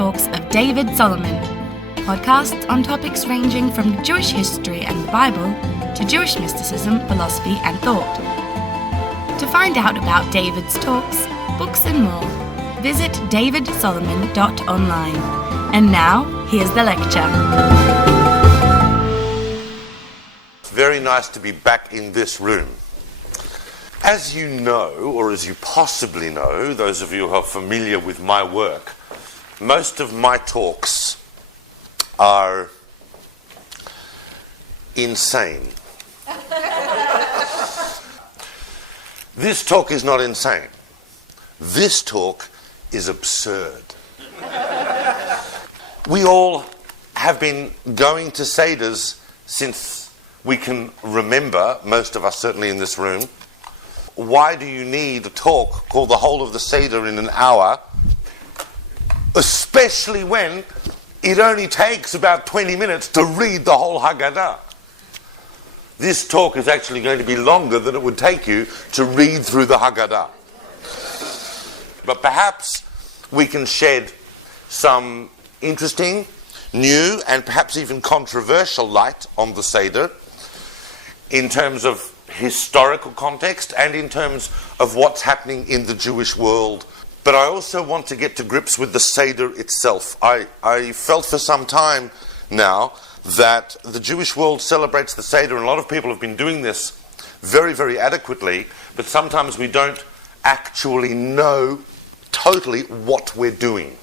talks of David Solomon, podcasts on topics ranging from Jewish history and the Bible to Jewish mysticism, philosophy and thought. To find out about David's talks, books and more, visit davidsolomon.online. And now, here's the lecture. It's very nice to be back in this room. As you know, or as you possibly know, those of you who are familiar with my work, most of my talks are insane. This talk is not insane. This talk is absurd. We all have been going to Seders since we can remember, most of us certainly in this room. Why do you need a talk called The Whole of the Seder in an hour, especially when it only takes about 20 minutes to read the whole Haggadah? This talk is actually going to be longer than it would take you to read through the Haggadah. But perhaps we can shed some interesting, new, and perhaps even controversial light on the Seder in terms of historical context and in terms of what's happening in the Jewish world. But I also want to get to grips with the Seder itself. I felt for some time now that the Jewish world celebrates the Seder, and a lot of people have been doing this very, very adequately, but sometimes we don't actually know totally what we're doing.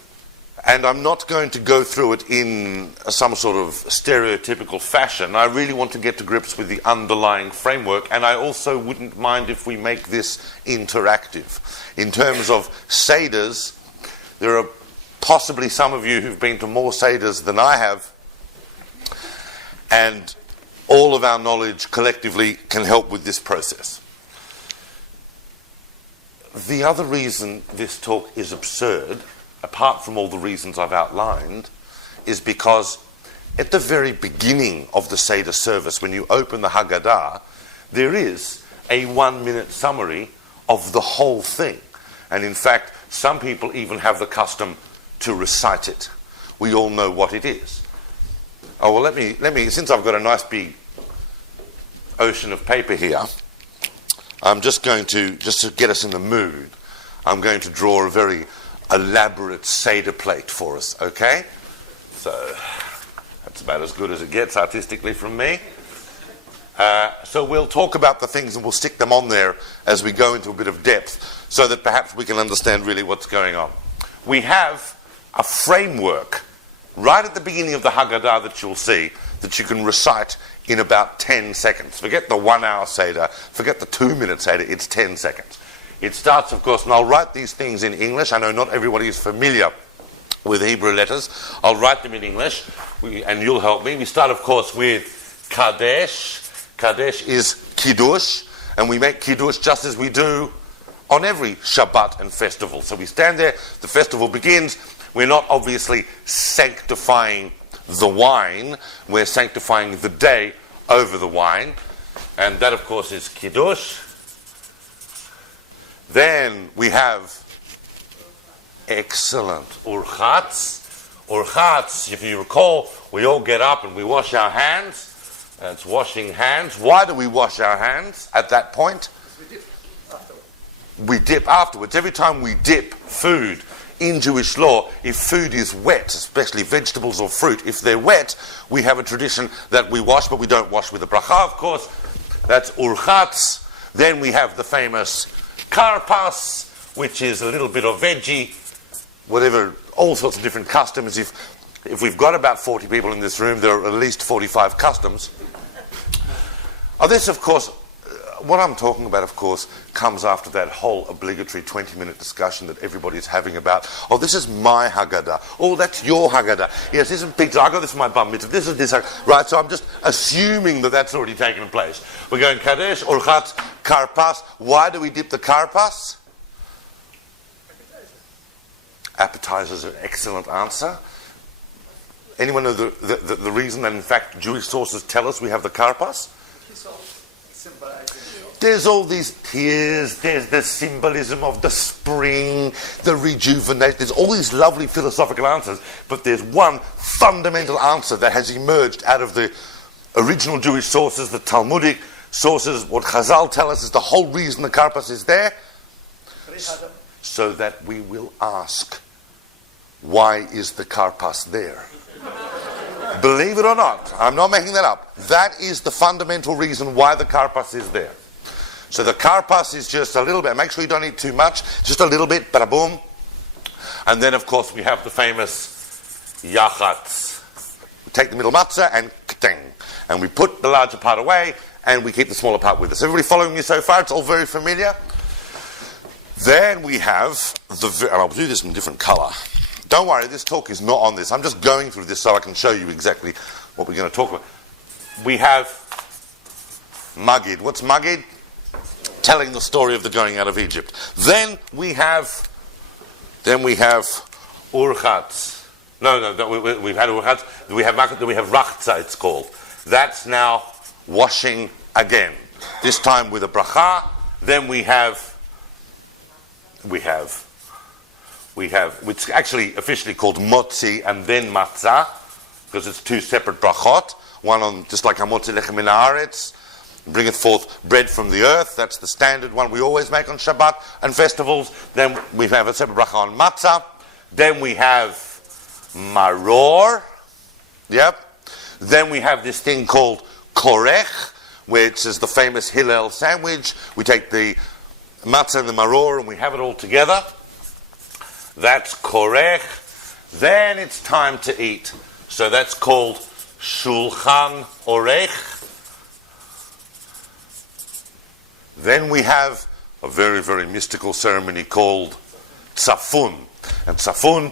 And I'm not going to go through it in some sort of stereotypical fashion. I really want to get to grips with the underlying framework, and I also wouldn't mind if we make this interactive. In terms of Seders, there are possibly some of you who've been to more Seders than I have, and all of our knowledge collectively can help with this process. The other reason this talk is absurd, apart from all the reasons I've outlined, is because at the very beginning of the Seder service, when you open the Haggadah, there is a 1-minute summary of the whole thing. And in fact, some people even have the custom to recite it. We all know what it is. Oh, well, let me, since I've got a nice big ocean of paper here, I'm just to get us in the mood, I'm going to draw a very elaborate Seder plate for us, okay? So, that's about as good as it gets artistically from me. So we'll talk about the things and we'll stick them on there as we go into a bit of depth so that perhaps we can understand really what's going on. We have a framework right at the beginning of the Haggadah that you'll see that you can recite in about 10 seconds. Forget the 1 hour Seder, forget the 2-minute Seder, it's 10 seconds. It starts, of course, and I'll write these things in English. I know not everybody is familiar with Hebrew letters. I'll write them in English, and you'll help me. We start, of course, with Kadesh. Kadesh is Kiddush, and we make Kiddush just as we do on every Shabbat and festival. So we stand there, the festival begins. We're not obviously sanctifying the wine, we're sanctifying the day over the wine, and that, of course, is Kiddush. Then we have excellent Urchatz. Urchatz, if you recall, we all get up and we wash our hands. That's washing hands. Why do we wash our hands at that point? We dip afterwards. Every time we dip food in Jewish law, if food is wet, especially vegetables or fruit, if they're wet, we have a tradition that we wash, but we don't wash with a bracha, of course. That's Urchatz. Then we have the famous Karpas, which is a little bit of veggie, whatever, all sorts of different customs. If we've got about 40 people in this room, there are at least 45 customs. This, of course, what I'm talking about, of course, comes after that whole obligatory 20-minute discussion that everybody's having about, oh, this is my Haggadah. Oh, that's your Haggadah. Yes, this is pizza. I got this for my bar mitzvah. This is this. Right, so I'm just assuming that that's already taken place. We're going Kadesh, Urchatz, Karpas. Why do we dip the Karpas? Appetizer is an excellent answer. Anyone know the reason that, in fact, Jewish sources tell us we have the Karpas? There's all these tears, there's the symbolism of the spring, the rejuvenation, there's all these lovely philosophical answers, but there's one fundamental answer that has emerged out of the original Jewish sources, the Talmudic sources. What Chazal tell us is the whole reason the karpas is there, so that we will ask, why is the karpas there? Believe it or not, I'm not making that up. That is the fundamental reason why the karpas is there. So the karpas is just a little bit. Make sure you don't eat too much. Just a little bit, bada boom. And then, of course, we have the famous yachatz. We take the middle matzah and kteng. And we put the larger part away, and we keep the smaller part with us. Everybody following me so far? It's all very familiar. Then we have and I'll do this in a different color. Don't worry, this talk is not on this. I'm just going through this so I can show you exactly what we're going to talk about. We have Magid. What's Magid? Telling the story of the going out of Egypt. Then we have Urchatz. No, we've had Urchatz. We have Magid. Then we have Rachza. It's called. That's now washing again. This time with a bracha. Then we have, it's actually officially called Motzi and then Matzah, because it's two separate brachot. One on, just like Hamotzi Lechem Min Haaretz, bringeth forth bread from the earth. That's the standard one we always make on Shabbat and festivals. Then we have a separate bracha on Matzah. Then we have Maror. Yep. Then we have this thing called Korech, which is the famous Hillel sandwich. We take the matzah and the maror and we have it all together. That's korech. Then it's time to eat. So that's called shulchan orech. Then we have a very, very mystical ceremony called tzafun. And tzafun,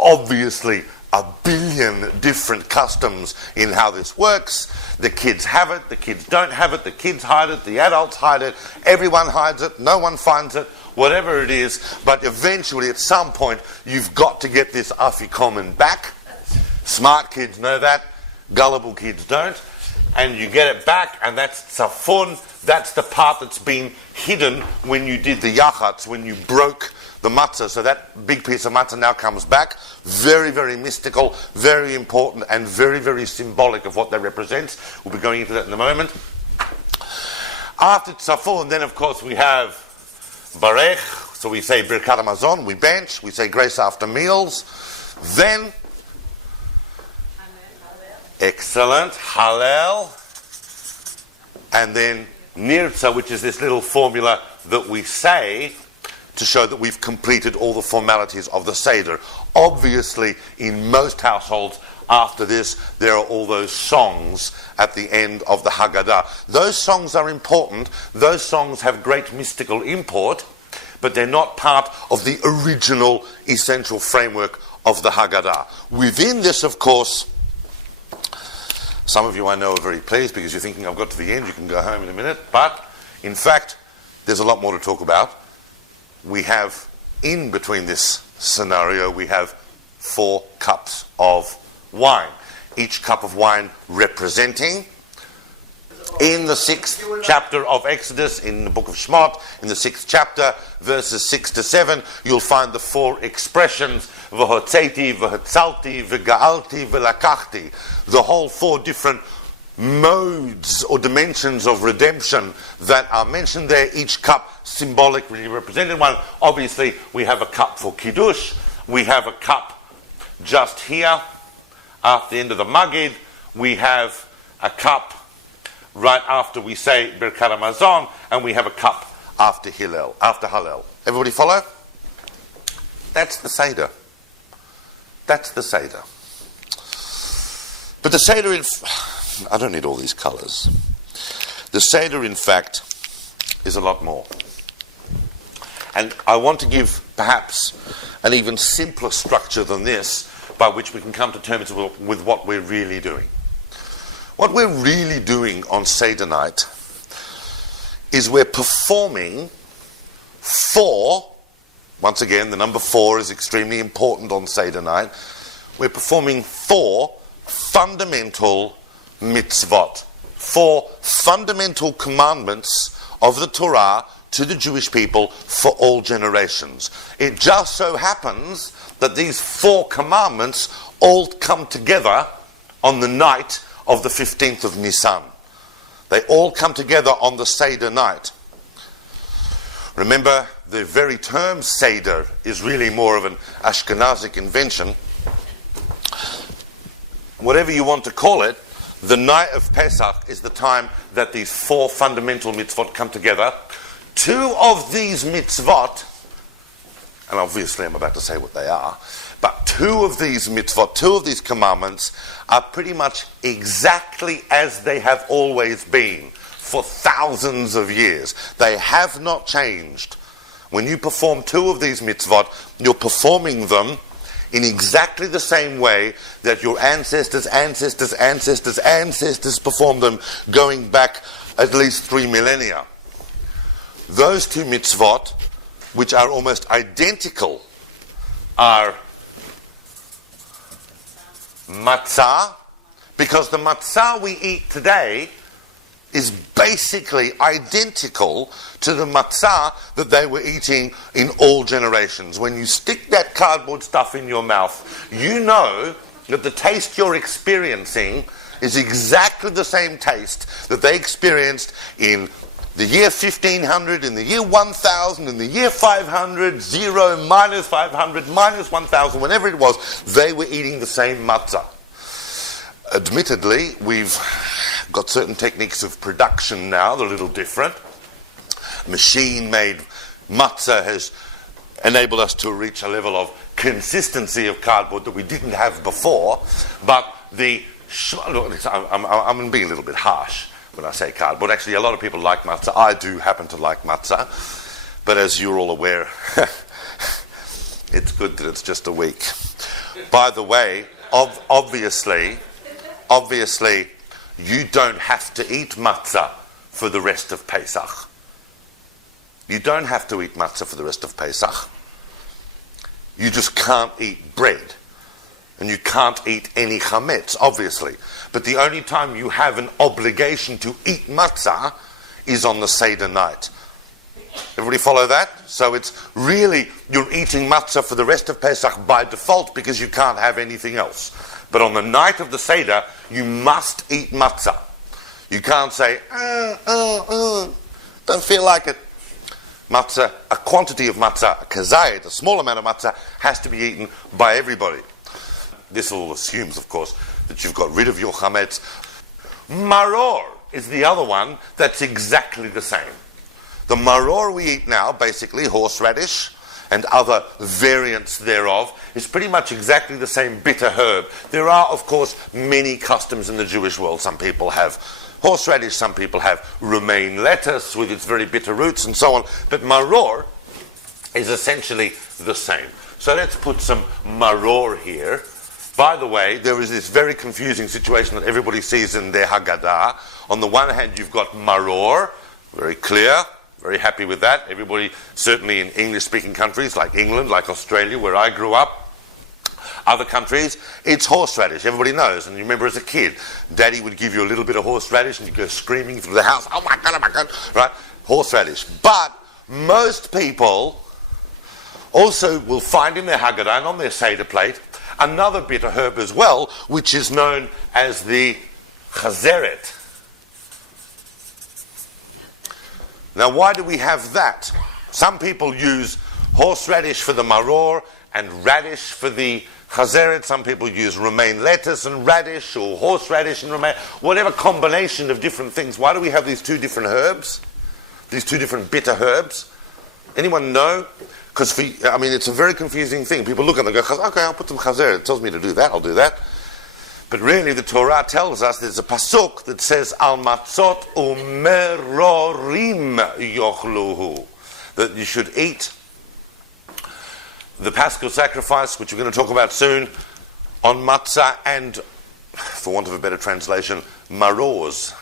obviously, a billion different customs in how this works. The kids have it, the kids don't have it, the kids hide it, the adults hide it, everyone hides it, no one finds it, whatever it is. But eventually, at some point, you've got to get this afikomen back. Smart kids know that, gullible kids don't. And you get it back, and that's tzafun. That's the part that's been hidden when you did the yachatz, when you broke the matzah. So that big piece of matzah now comes back. Very, very mystical, very important, and very, very symbolic of what that represents. We'll be going into that in a moment. After tzafun, then of course we have barech. So we say birkat hamazon, we bench, we say grace after meals. Then, excellent, hallel. And then nirtza, which is this little formula that we say to show that we've completed all the formalities of the Seder. Obviously, in most households, after this, there are all those songs at the end of the Haggadah. Those songs are important. Those songs have great mystical import, but they're not part of the original essential framework of the Haggadah. Within this, of course, some of you I know are very pleased because you're thinking, I've got to the end, you can go home in a minute. But, in fact, there's a lot more to talk about. We have, in between this scenario, we have 4 cups of wine. Each cup of wine representing, in the 6th chapter of Exodus, in the book of Shemot, in the 6th chapter, verses 6 to 7, you'll find the 4 expressions, v'hotzeti, v'hotzalti, v'ga'alti, v'lakachti. The whole 4 different modes or dimensions of redemption that are mentioned there, each cup symbolically represented one. Obviously, we have a cup for Kiddush. We have a cup just here, after the end of the Magid. We have a cup right after we say Birkat Hamazon, and we have a cup after Hallel. Everybody follow? That's the Seder. That's the Seder. But the Seder, I don't need all these colours. The Seder, in fact, is a lot more. And I want to give, perhaps, an even simpler structure than this, by which we can come to terms with what we're really doing. What we're really doing on Seder night is we're performing 4, once again, the number 4 is extremely important on Seder night. We're performing 4 fundamental mitzvot, 4 fundamental commandments of the Torah to the Jewish people for all generations. It just so happens that these 4 commandments all come together on the night of the 15th of Nisan. They all come together on the Seder night. Remember, the very term Seder is really more of an Ashkenazic invention. Whatever you want to call it, the night of Pesach is the time that these 4 fundamental mitzvot come together. 2 of these mitzvot, and obviously I'm about to say what they are, but 2 of these mitzvot, 2 of these commandments are pretty much exactly as they have always been for thousands of years. They have not changed. When you perform 2 of these mitzvot, you're performing them in exactly the same way that your ancestors performed them, going back at least 3 millennia. Those 2 mitzvot, which are almost identical, are matzah, because the matzah we eat today is basically identical to the matzah that they were eating in all generations. When you stick that cardboard stuff in your mouth, you know that the taste you're experiencing is exactly the same taste that they experienced in the year 1500, in the year 1000, in the year 500, 0, minus 500, minus 1000, whenever it was, they were eating the same matzah. Admittedly, we've got certain techniques of production now, they're a little different. Machine-made matzah has enabled us to reach a level of consistency of cardboard that we didn't have before, but I'm being a little bit harsh when I say cardboard. Actually, a lot of people like matzah. I do happen to like matzah, but as you're all aware, it's good that it's just a week. By the way, obviously, you don't have to eat matzah for the rest of Pesach. You don't have to eat matzah for the rest of Pesach. You just can't eat bread. And you can't eat any chametz, obviously. But the only time you have an obligation to eat matzah is on the Seder night. Everybody follow that? So it's really, you're eating matzah for the rest of Pesach by default because you can't have anything else. But on the night of the Seder, you must eat matzah. You can't say, don't feel like it. Matzah, a quantity of matzah, a kazayit, a small amount of matzah, has to be eaten by everybody. This all assumes, of course, that you've got rid of your chametz. Maror is the other one that's exactly the same. The maror we eat now, basically horseradish and other variants thereof, is pretty much exactly the same bitter herb. There are, of course, many customs in the Jewish world. Some people have horseradish, some people have romaine lettuce with its very bitter roots and so on. But maror is essentially the same. So let's put some maror here. By the way, there is this very confusing situation that everybody sees in their Haggadah. On the one hand, you've got maror, very clear, very happy with that. Everybody, certainly in English-speaking countries like England, like Australia, where I grew up, other countries, it's horseradish. Everybody knows. And you remember as a kid, Daddy would give you a little bit of horseradish and you'd go screaming through the house, oh my God, right? Horseradish. But most people also will find in their Haggadah and on their Seder plate another bitter herb as well, which is known as the chazeret. Now, why do we have that? Some people use horseradish for the maror and radish for the chazeret. Some people use romaine lettuce and radish, or horseradish and romaine, whatever combination of different things. Why do we have these 2 different herbs? These 2 different bitter herbs? Anyone know? Because, it's a very confusing thing. People look at it and go, okay, I'll put some chazeret. It tells me to do that, I'll do that. But really, the Torah tells us there's a pasuk that says, Al matzot umerorim yochluhu, that you should eat the Paschal sacrifice, which we're going to talk about soon, on matzah and, for want of a better translation, marors.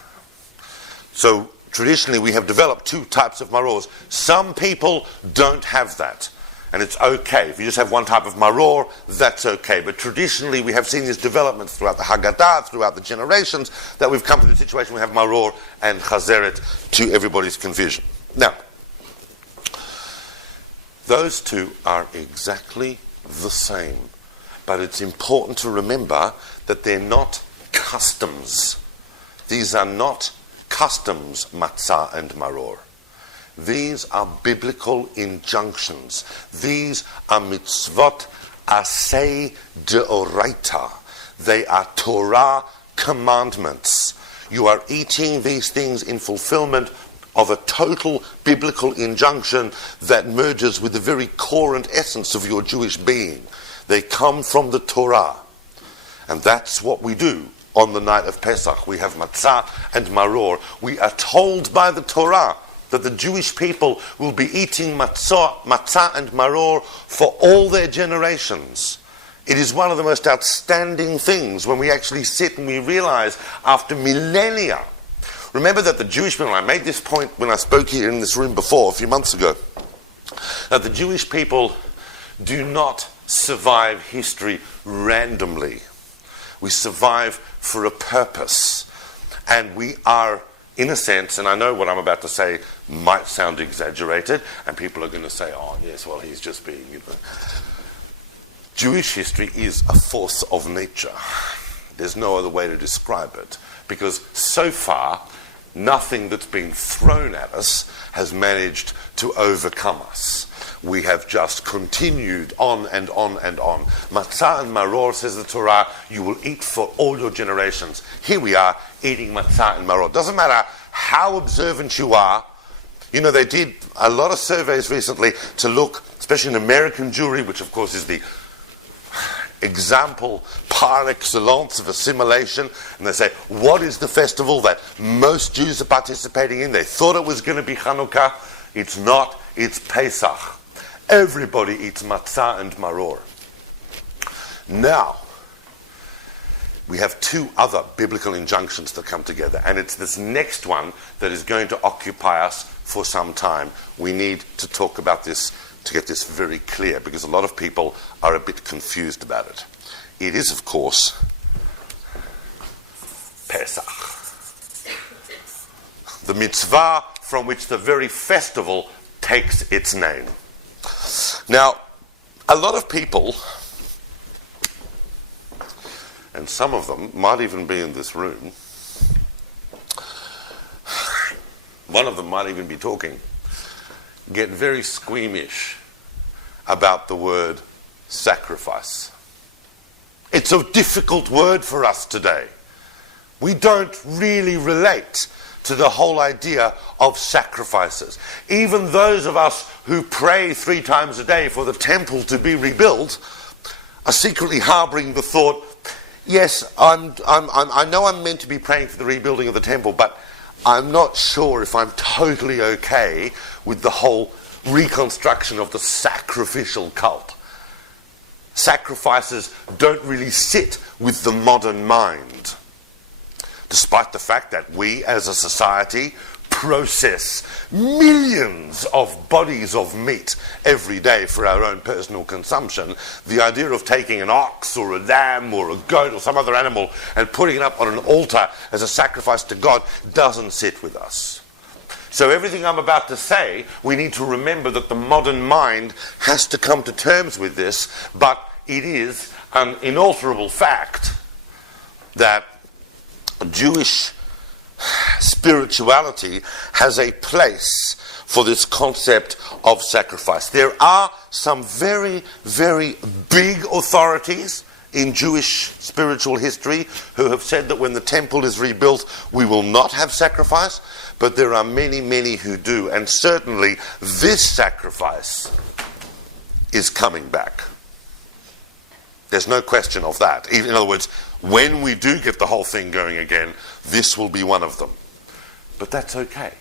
So, traditionally, we have developed 2 types of marors. Some people don't have that. And it's okay. If you just have one type of maror, that's okay. But traditionally, we have seen these developments throughout the Haggadah, throughout the generations, that we've come to the situation where we have maror and chazeret to everybody's confusion. Now, those two are exactly the same. But it's important to remember that they're not customs. These are not customs, matzah and maror. These are biblical injunctions. These are mitzvot asay deoraita. They are Torah commandments. You are eating these things in fulfillment of a total biblical injunction that merges with the very core and essence of your Jewish being. They come from the Torah. And that's what we do on the night of Pesach. We have matzah and maror. We are told by the Torah that the Jewish people will be eating matzah and maror for all their generations. It is one of the most outstanding things when we actually sit and we realize after millennia. Remember that the Jewish people, I made this point when I spoke here in this room before, a few months ago, that the Jewish people do not survive history randomly. We survive for a purpose. And we are, in a sense, and I know what I'm about to say might sound exaggerated, and people are going to say, oh, yes, well, he's just being, Jewish history is a force of nature. There's no other way to describe it. Because so far, nothing that's been thrown at us has managed to overcome us. We have just continued on and on and on. Matzah and maror, says the Torah, you will eat for all your generations. Here we are, eating matzah and maror. Doesn't matter how observant you are. They did a lot of surveys recently to look, especially in American Jewry, which of course is the example par excellence of assimilation, and they say, what is the festival that most Jews are participating in? They thought it was going to be Hanukkah. It's not. It's Pesach. Everybody eats matzah and maror. Now, we have two other biblical injunctions that come together, and it's this next one that is going to occupy us for some time. We need to talk about this to get this very clear, because a lot of people are a bit confused about it. It is, of course, Pesach. The mitzvah from which the very festival takes its name. Now, a lot of people, and some of them might even be in this room, one of them might even be talking, get very squeamish about the word sacrifice. It's a difficult word for us today. We don't really relate to the whole idea of sacrifices. Even those of us who pray 3 times a day for the temple to be rebuilt are secretly harboring the thought, yes, I know I'm meant to be praying for the rebuilding of the temple, but I'm not sure if I'm totally okay with the whole reconstruction of the sacrificial cult. Sacrifices don't really sit with the modern mind, despite the fact that we as a society process millions of bodies of meat every day for our own personal consumption. The idea of taking an ox or a lamb or a goat or some other animal and putting it up on an altar as a sacrifice to God doesn't sit with us. So everything I'm about to say, we need to remember that the modern mind has to come to terms with this, but it is an inalterable fact that Jewish spirituality has a place for this concept of sacrifice. There are some very, very big authorities in Jewish spiritual history who have said that when the temple is rebuilt, we will not have sacrifice, but there are many, many who do, and certainly this sacrifice is coming back. There's no question of that. In other words, when we do get the whole thing going again, this will be one of them. But that's okay,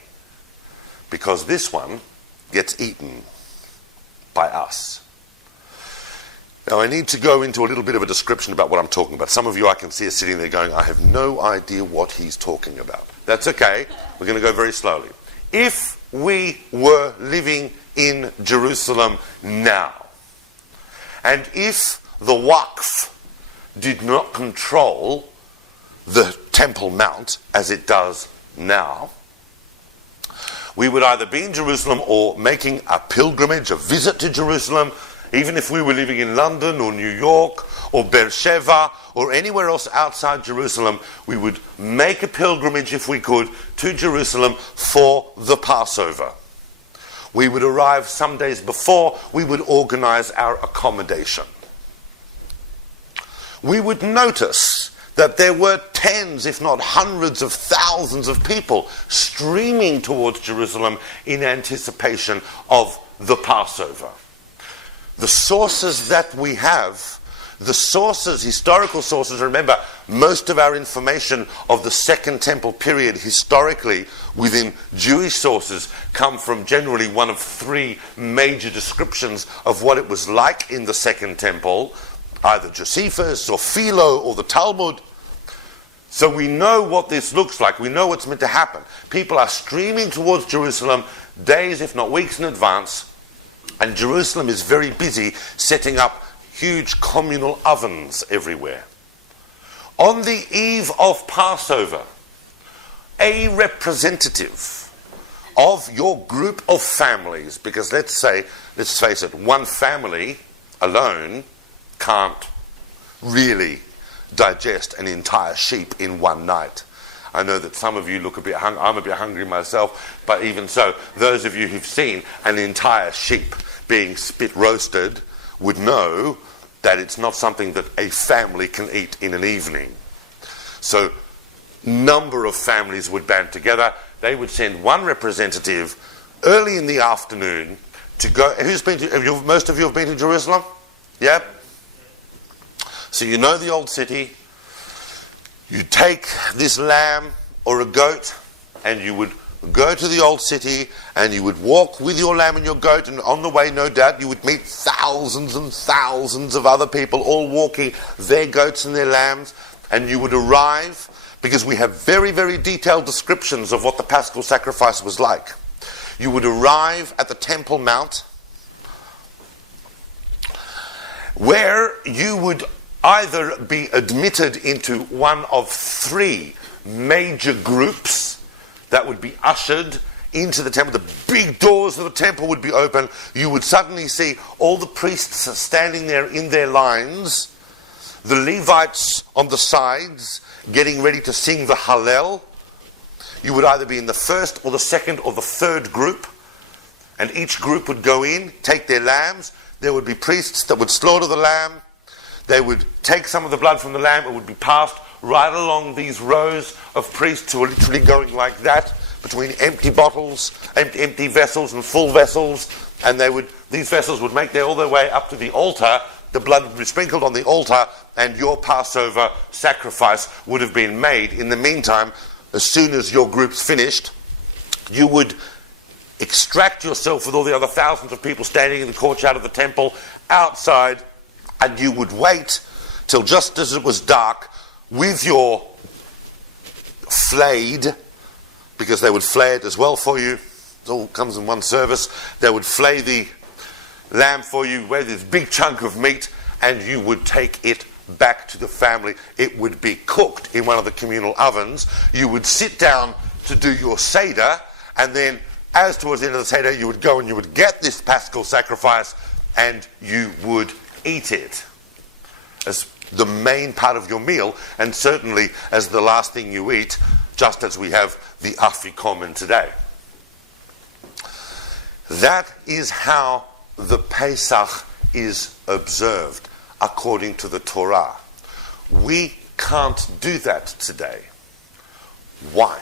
because this one gets eaten by us. Now, I need to go into a little bit of a description about what I'm talking about. Some of you I can see are sitting there going, I have no idea what he's talking about. That's okay. We're going to go very slowly. If we were living in Jerusalem now, And if the Waqf did not control the Temple Mount as it does now, we would either be in Jerusalem or making a pilgrimage, a visit to Jerusalem, even if we were living in London or New York or Beersheba or anywhere else outside Jerusalem. We would make a pilgrimage, if we could, to Jerusalem for the Passover. We would arrive some days before. We would organize our accommodation. We would notice that there were tens, if not hundreds of thousands of people streaming towards Jerusalem in anticipation of the Passover. The sources that we have, historical sources, remember, most of our information of the Second Temple period historically within Jewish sources come from generally one of three major descriptions of what it was like in the Second Temple, either Josephus or Philo or the Talmud. So we know what this looks like. We know what's meant to happen. People are streaming towards Jerusalem days, if not weeks in advance, and Jerusalem is very busy setting up huge communal ovens everywhere. On the eve of Passover, a representative of your group of families, because let's face it, one family alone can't really digest an entire sheep in one night. I know that some of you look a bit hungry. I'm a bit hungry myself, but even so, those of you who've seen an entire sheep being spit roasted would know that it's not something that a family can eat in an evening. So, number of families would band together. They would send one representative early in the afternoon to go. Most of you have been to Jerusalem? Yeah? So you know the old city. You take this lamb or a goat and you would go to the old city and you would walk with your lamb and your goat, and on the way, no doubt, you would meet thousands and thousands of other people all walking their goats and their lambs, and you would arrive, because we have very, very detailed descriptions of what the Paschal sacrifice was like. You would arrive at the Temple Mount, where you would either be admitted into one of three major groups that would be ushered into the temple. The big doors of the temple would be open. You would suddenly see all the priests standing there in their lines, the Levites on the sides getting ready to sing the Hallel. You would either be in the first or the second or the third group, and each group would go in, take their lambs. There would be priests that would slaughter the lamb. They would take some of the blood from the lamb. It would be passed right along these rows of priests who are literally going like that between empty bottles, empty vessels and full vessels, and these vessels would make all their way up to the altar. The blood would be sprinkled on the altar, and your Passover sacrifice would have been made. In the meantime, as soon as your group's finished, you would extract yourself with all the other thousands of people standing in the courtyard of the temple outside, and you would wait till just as it was dark with your flayed, because they would flay it as well for you. It all comes in one service. They would flay the lamb for you, weigh this big chunk of meat, and you would take it back to the family. It would be cooked in one of the communal ovens. You would sit down to do your Seder, and then as towards the end of the Seder, you would go and you would get this Paschal sacrifice, and you would eat it as the main part of your meal, and certainly as the last thing you eat, just as we have the afikomen today. That is how the Pesach is observed according to the Torah. We can't do that today. Why?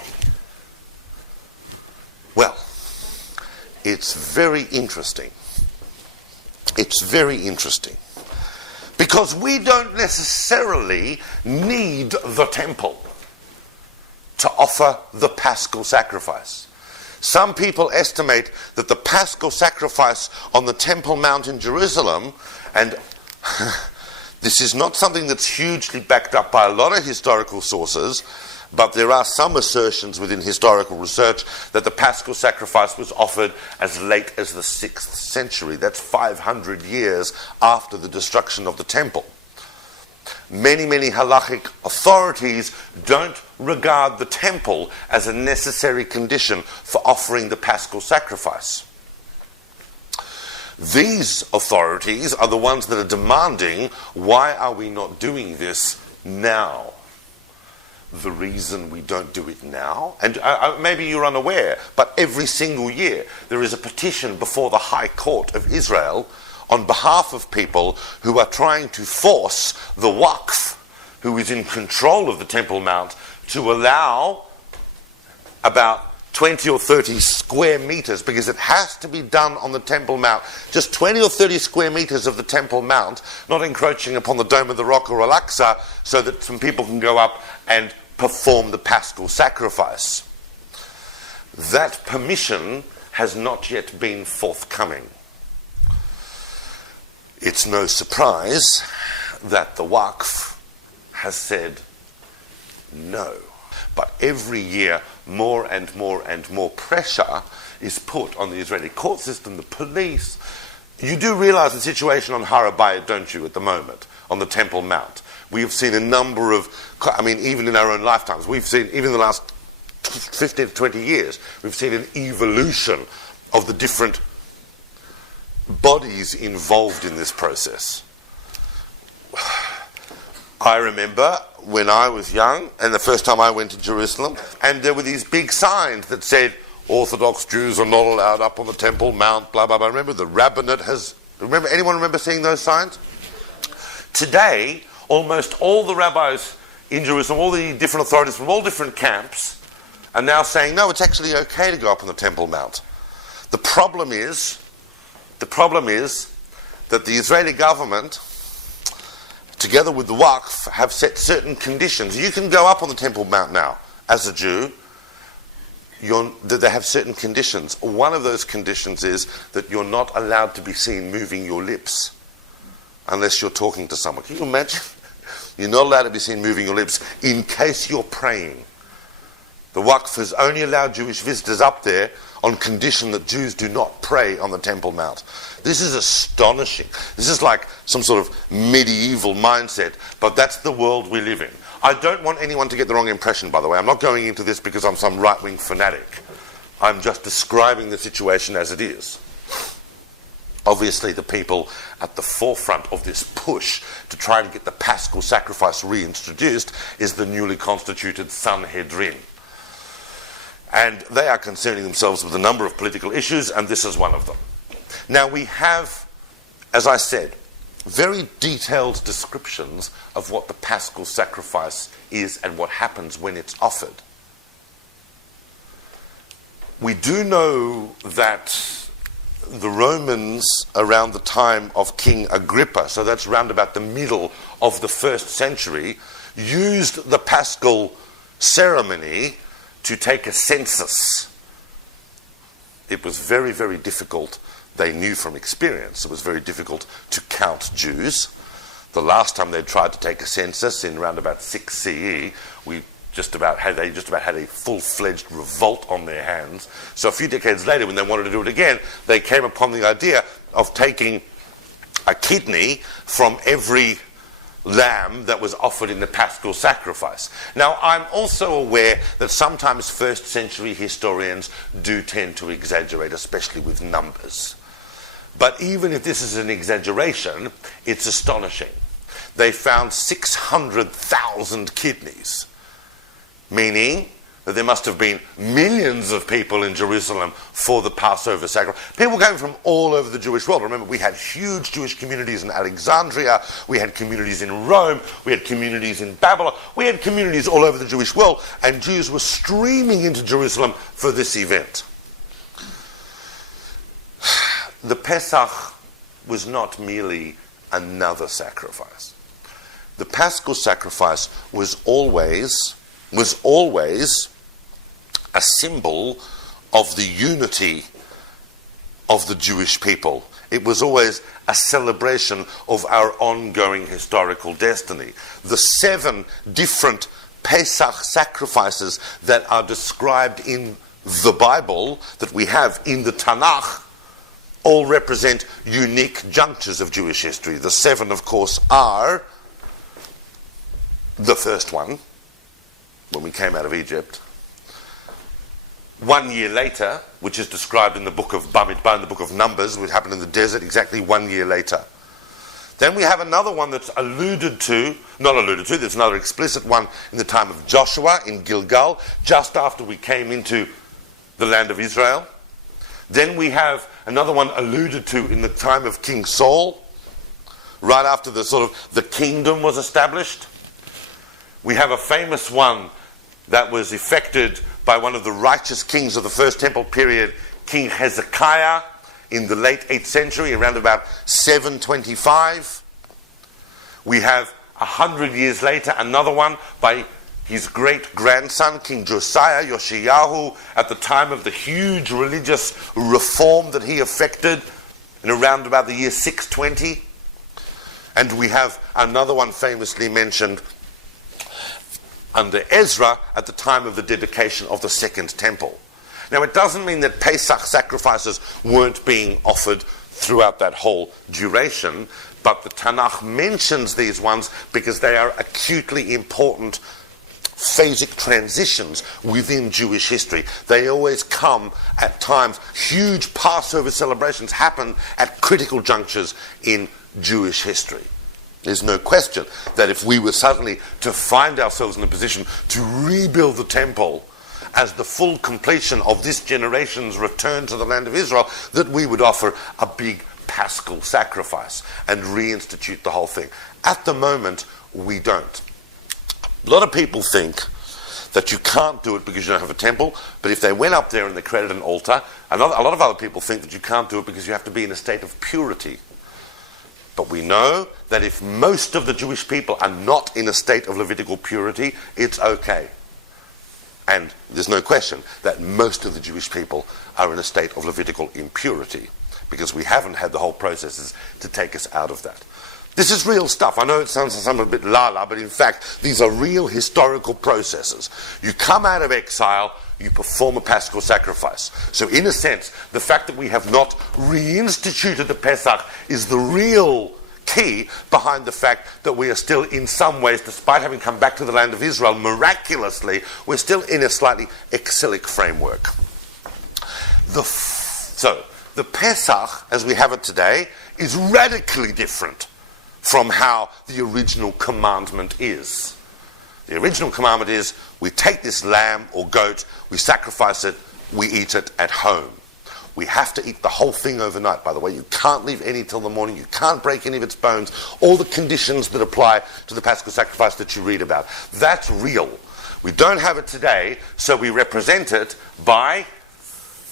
Well, it's very interesting. It's very interesting. Because we don't necessarily need the temple to offer the Paschal sacrifice. Some people estimate that the Paschal sacrifice on the Temple Mount in Jerusalem, and this is not something that's hugely backed up by a lot of historical sources, But there are some assertions within historical research that the Paschal sacrifice was offered as late as the 6th century. That's 500 years after the destruction of the temple. Many halachic authorities don't regard the temple as a necessary condition for offering the Paschal sacrifice. These authorities are the ones that are demanding, why are we not doing this now? The reason we don't do it now, and maybe you're unaware, but every single year there is a petition before the High Court of Israel on behalf of people who are trying to force the Waqf, who is in control of the Temple Mount, to allow about 20 or 30 square meters, because it has to be done on the Temple Mount, just 20 or 30 square meters of the Temple Mount, not encroaching upon the Dome of the Rock or Al-Aqsa, so that some people can go up and perform the Paschal sacrifice. That permission has not yet been forthcoming. It's no surprise that the Waqf has said no. But every year, more and more pressure is put on the Israeli court system, the police. You do realize the situation on Har HaBayit, don't you, at the moment, on the Temple Mount? We've seen a number of, even in our own lifetimes, we've seen, even in the last 15 to 20 years, we've seen an evolution of the different bodies involved in this process. I remember when I was young, and the first time I went to Jerusalem, and there were these big signs that said, Orthodox Jews are not allowed up on the Temple Mount, blah, blah, blah. Remember, the rabbinate has... Anyone remember seeing those signs? Today, almost all the rabbis in Jerusalem, all the different authorities from all different camps, are now saying, no, it's actually okay to go up on the Temple Mount. The problem is that the Israeli government, together with the Waqf, have set certain conditions. You can go up on the Temple Mount now as a Jew. They have certain conditions. One of those conditions is that you're not allowed to be seen moving your lips unless you're talking to someone. Can you imagine? You're not allowed to be seen moving your lips in case you're praying. The Waqf has only allowed Jewish visitors up there on condition that Jews do not pray on the Temple Mount. This is astonishing. This is like some sort of medieval mindset, but that's the world we live in. I don't want anyone to get the wrong impression, by the way. I'm not going into this because I'm some right-wing fanatic. I'm just describing the situation as it is. Obviously, the people at the forefront of this push to try and get the Paschal sacrifice reintroduced is the newly constituted Sanhedrin. And they are concerning themselves with a number of political issues, and this is one of them. Now we have, as I said, very detailed descriptions of what the Paschal sacrifice is and what happens when it's offered. We do know that the Romans, around the time of King Agrippa, so that's round about the middle of the 1st century, used the Paschal ceremony to take a census. It was very, very difficult. They knew from experience it was very difficult to count Jews. The last time they tried to take a census in around about 6 CE, they just about had a full-fledged revolt on their hands. So a few decades later, when they wanted to do it again, they came upon the idea of taking a kidney from every lamb that was offered in the Paschal sacrifice. Now, I'm also aware that sometimes 1st century historians do tend to exaggerate, especially with numbers. But even if this is an exaggeration, it's astonishing. They found 600,000 kidneys, meaning that there must have been millions of people in Jerusalem for the Passover sacrifice. People came from all over the Jewish world. Remember, we had huge Jewish communities in Alexandria, we had communities in Rome, we had communities in Babylon, we had communities all over the Jewish world, and Jews were streaming into Jerusalem for this event. The Pesach was not merely another sacrifice. The Paschal sacrifice was always a symbol of the unity of the Jewish people. It was always a celebration of our ongoing historical destiny. The 7 different Pesach sacrifices that are described in the Bible, that we have in the Tanakh, all represent unique junctures of Jewish history. The 7, of course, are the first one, when we came out of Egypt. 1 year later, which is described in the book of Bamidbar, in the book of Numbers, which happened in the desert exactly 1 year later. Then we have another one that's there's another explicit one in the time of Joshua in Gilgal, just after we came into the land of Israel. Then we have another one alluded to in the time of King Saul, right after the kingdom was established. We have a famous one that was effected by one of the righteous kings of the First Temple period, King Hezekiah, in the late 8th century, around about 725. We have 100 years later another one by his great-grandson, King Josiah, Yoshiyahu, at the time of the huge religious reform that he effected in around about the year 620. And we have another one famously mentioned under Ezra at the time of the dedication of the Second Temple. Now, it doesn't mean that Pesach sacrifices weren't being offered throughout that whole duration, but the Tanakh mentions these ones because they are acutely important phasic transitions within Jewish history. They always come at times. Huge Passover celebrations happen at critical junctures in Jewish history. There's no question that if we were suddenly to find ourselves in a position to rebuild the temple as the full completion of this generation's return to the land of Israel, that we would offer a big Paschal sacrifice and reinstitute the whole thing. At the moment, we don't. A lot of people think that you can't do it because you don't have a temple, but if they went up there and they created an altar, a lot of other people think that you can't do it because you have to be in a state of purity. But we know that if most of the Jewish people are not in a state of Levitical purity, it's okay. And there's no question that most of the Jewish people are in a state of Levitical impurity, because we haven't had the whole processes to take us out of that. This is real stuff. I know it sounds a bit la-la, but in fact, these are real historical processes. You come out of exile, you perform a Paschal sacrifice. So in a sense, the fact that we have not reinstituted the Pesach is the real key behind the fact that we are still, in some ways, despite having come back to the land of Israel miraculously, we're still in a slightly exilic framework. So the Pesach, as we have it today, is radically different from how the original commandment is. The original commandment is, we take this lamb or goat, we sacrifice it, we eat it at home. We have to eat the whole thing overnight, by the way. You can't leave any till the morning, you can't break any of its bones, all the conditions that apply to the Paschal sacrifice that you read about. That's real. We don't have it today, so we represent it by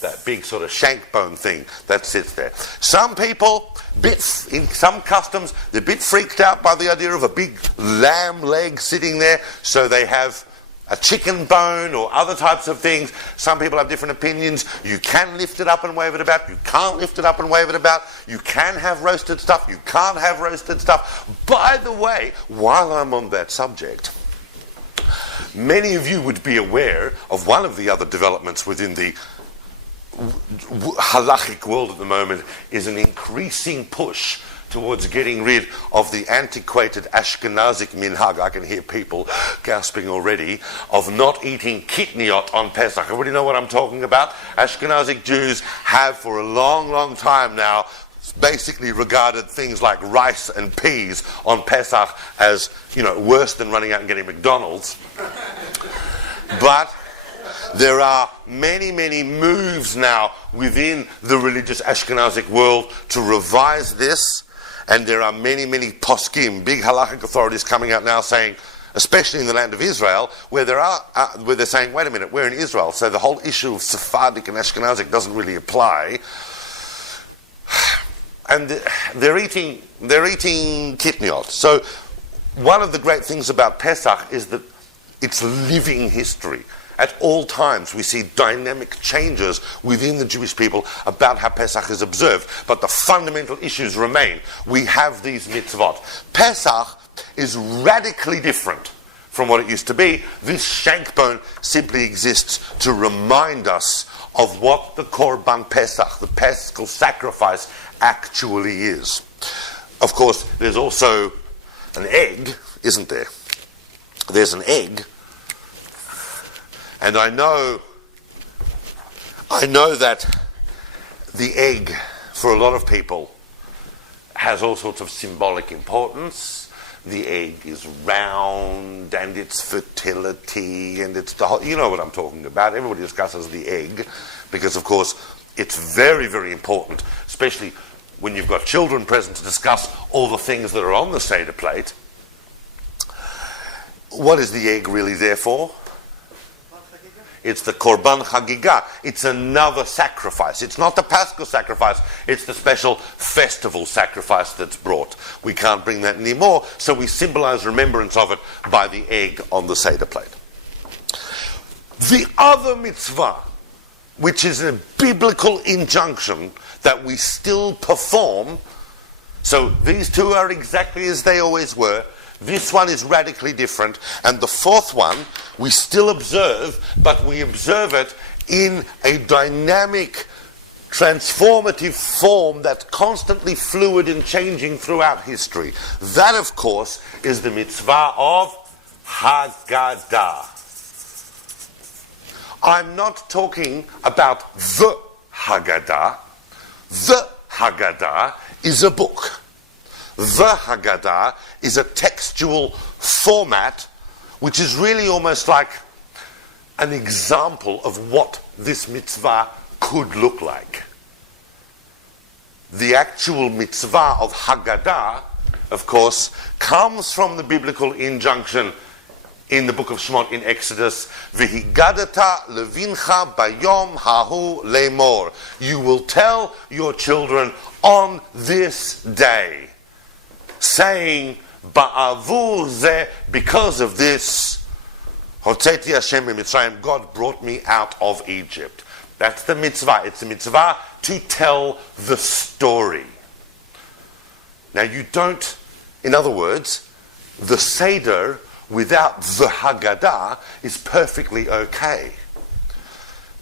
that big sort of shank bone thing that sits there. Some people, in some customs, they're a bit freaked out by the idea of a big lamb leg sitting there, so they have a chicken bone or other types of things. Some people have different opinions. You can lift it up and wave it about. You can't lift it up and wave it about. You can have roasted stuff. You can't have roasted stuff. By the way, while I'm on that subject, many of you would be aware of one of the other developments within the halachic world at the moment is an increasing push towards getting rid of the antiquated Ashkenazic minhag. I can hear people gasping already, of not eating kitniot on Pesach. Everybody know what I'm talking about? Ashkenazic Jews have for a long, long time now basically regarded things like rice and peas on Pesach as, worse than running out and getting McDonald's. But there are many, many moves now within the religious Ashkenazic world to revise this, and there are many, many poskim, big halachic authorities coming out now saying, especially in the land of Israel, where they're saying, wait a minute, we're in Israel, so the whole issue of Sephardic and Ashkenazic doesn't really apply. And they're eating kitniot. So one of the great things about Pesach is that it's living history. At all times, we see dynamic changes within the Jewish people about how Pesach is observed. But the fundamental issues remain. We have these mitzvot. Pesach is radically different from what it used to be. This shank bone simply exists to remind us of what the Korban Pesach, the Paschal sacrifice, actually is. Of course, there's also an egg, isn't there? There's an egg, and I know that the egg, for a lot of people, has all sorts of symbolic importance. The egg is round, and it's fertility, and it's the whole, you know what I'm talking about. Everybody discusses the egg, because of course it's very, very important, especially when you've got children present, to discuss all the things that are on the Seder plate. What is the egg really there for? It's the Korban Haggadah. It's another sacrifice. It's not the Paschal sacrifice. It's the special festival sacrifice that's brought. We can't bring that anymore, so we symbolize remembrance of it by the egg on the Seder plate. The other mitzvah, which is a biblical injunction that we still perform, so these two are exactly as they always were. This one is radically different, and the fourth one we still observe, but we observe it in a dynamic, transformative form that's constantly fluid and changing throughout history. That, of course, is the mitzvah of Haggadah. I'm not talking about the Haggadah. The Haggadah is a book. The Haggadah is a textual format which is really almost like an example of what this mitzvah could look like. The actual mitzvah of Haggadah, of course, comes from the biblical injunction in the book of Shemot in Exodus, V'higadata levincha bayom hahu lemor. You will tell your children on this day, saying, Ba'avur zeh, because of this, Hotzeti Hashem miMitzrayim, God brought me out of Egypt. That's the mitzvah. It's the mitzvah to tell the story. Now you don't, in other words, the Seder without the Haggadah is perfectly okay.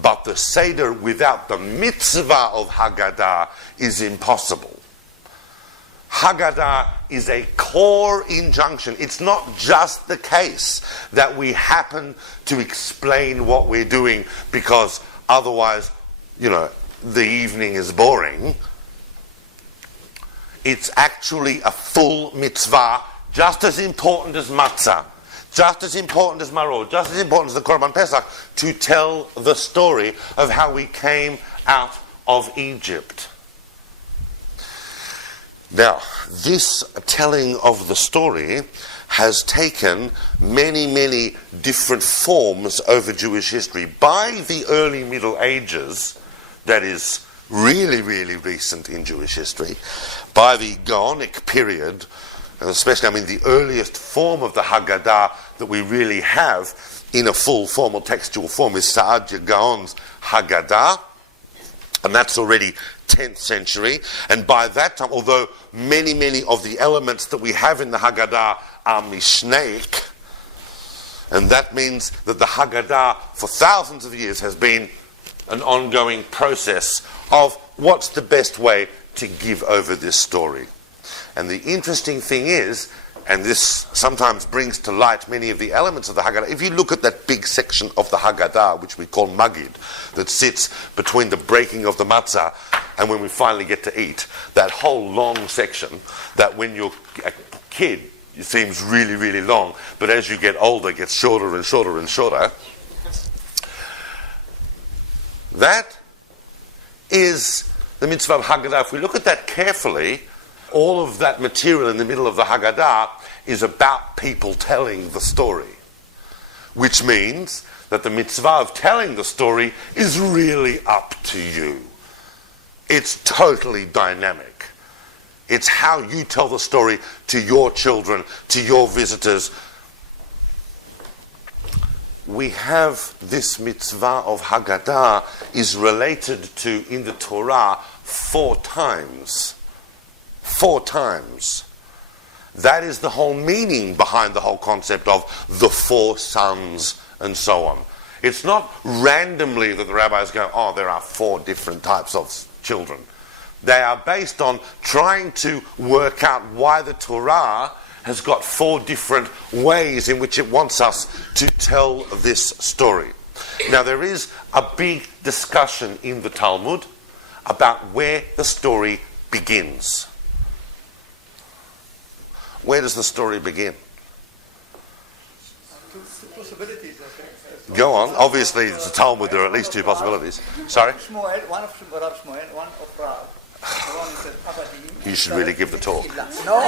But the Seder without the mitzvah of Haggadah is impossible. Haggadah is a core injunction. It's not just the case that we happen to explain what we're doing because otherwise, the evening is boring. It's actually a full mitzvah, just as important as matzah, just as important as maror, just as important as the Korban Pesach, to tell the story of how we came out of Egypt. Now, this telling of the story has taken many, many different forms over Jewish history. By the early Middle Ages, that is really, really recent in Jewish history, by the Gaonic period, and especially, the earliest form of the Haggadah that we really have in a full formal textual form is Saadia Gaon's Haggadah, and that's already 10th century. And by that time, although many, many of the elements that we have in the Haggadah are Mishnaic, and that means that the Haggadah for thousands of years has been an ongoing process of what's the best way to give over this story. And the interesting thing is, and this sometimes brings to light many of the elements of the Haggadah, if you look at that big section of the Haggadah, which we call Magid, that sits between the breaking of the matzah and when we finally get to eat, that whole long section, that when you're a kid, it seems really, really long, but as you get older, it gets shorter and shorter and shorter. That is the mitzvah of Haggadah. If we look at that carefully, all of that material in the middle of the Haggadah is about people telling the story, which means that the mitzvah of telling the story is really up to you. It's totally dynamic. It's how you tell the story to your children, to your visitors. We have this mitzvah of Haggadah is related to, in the Torah, 4 times. 4 times. That is the whole meaning behind the whole concept of the 4 sons and so on. It's not randomly that the rabbis go, oh, there are 4 different types of children. They are based on trying to work out why the Torah has got 4 different ways in which it wants us to tell this story. Now, there is a big discussion in the Talmud about where the story begins. Where does the story begin? Two possibilities, okay. Go on. Obviously, it's a Talmud. There are at least 2 possibilities. Sorry? Shmuel, one of Shmuel, one of Rav. One is Avadim. You should really give the talk. No.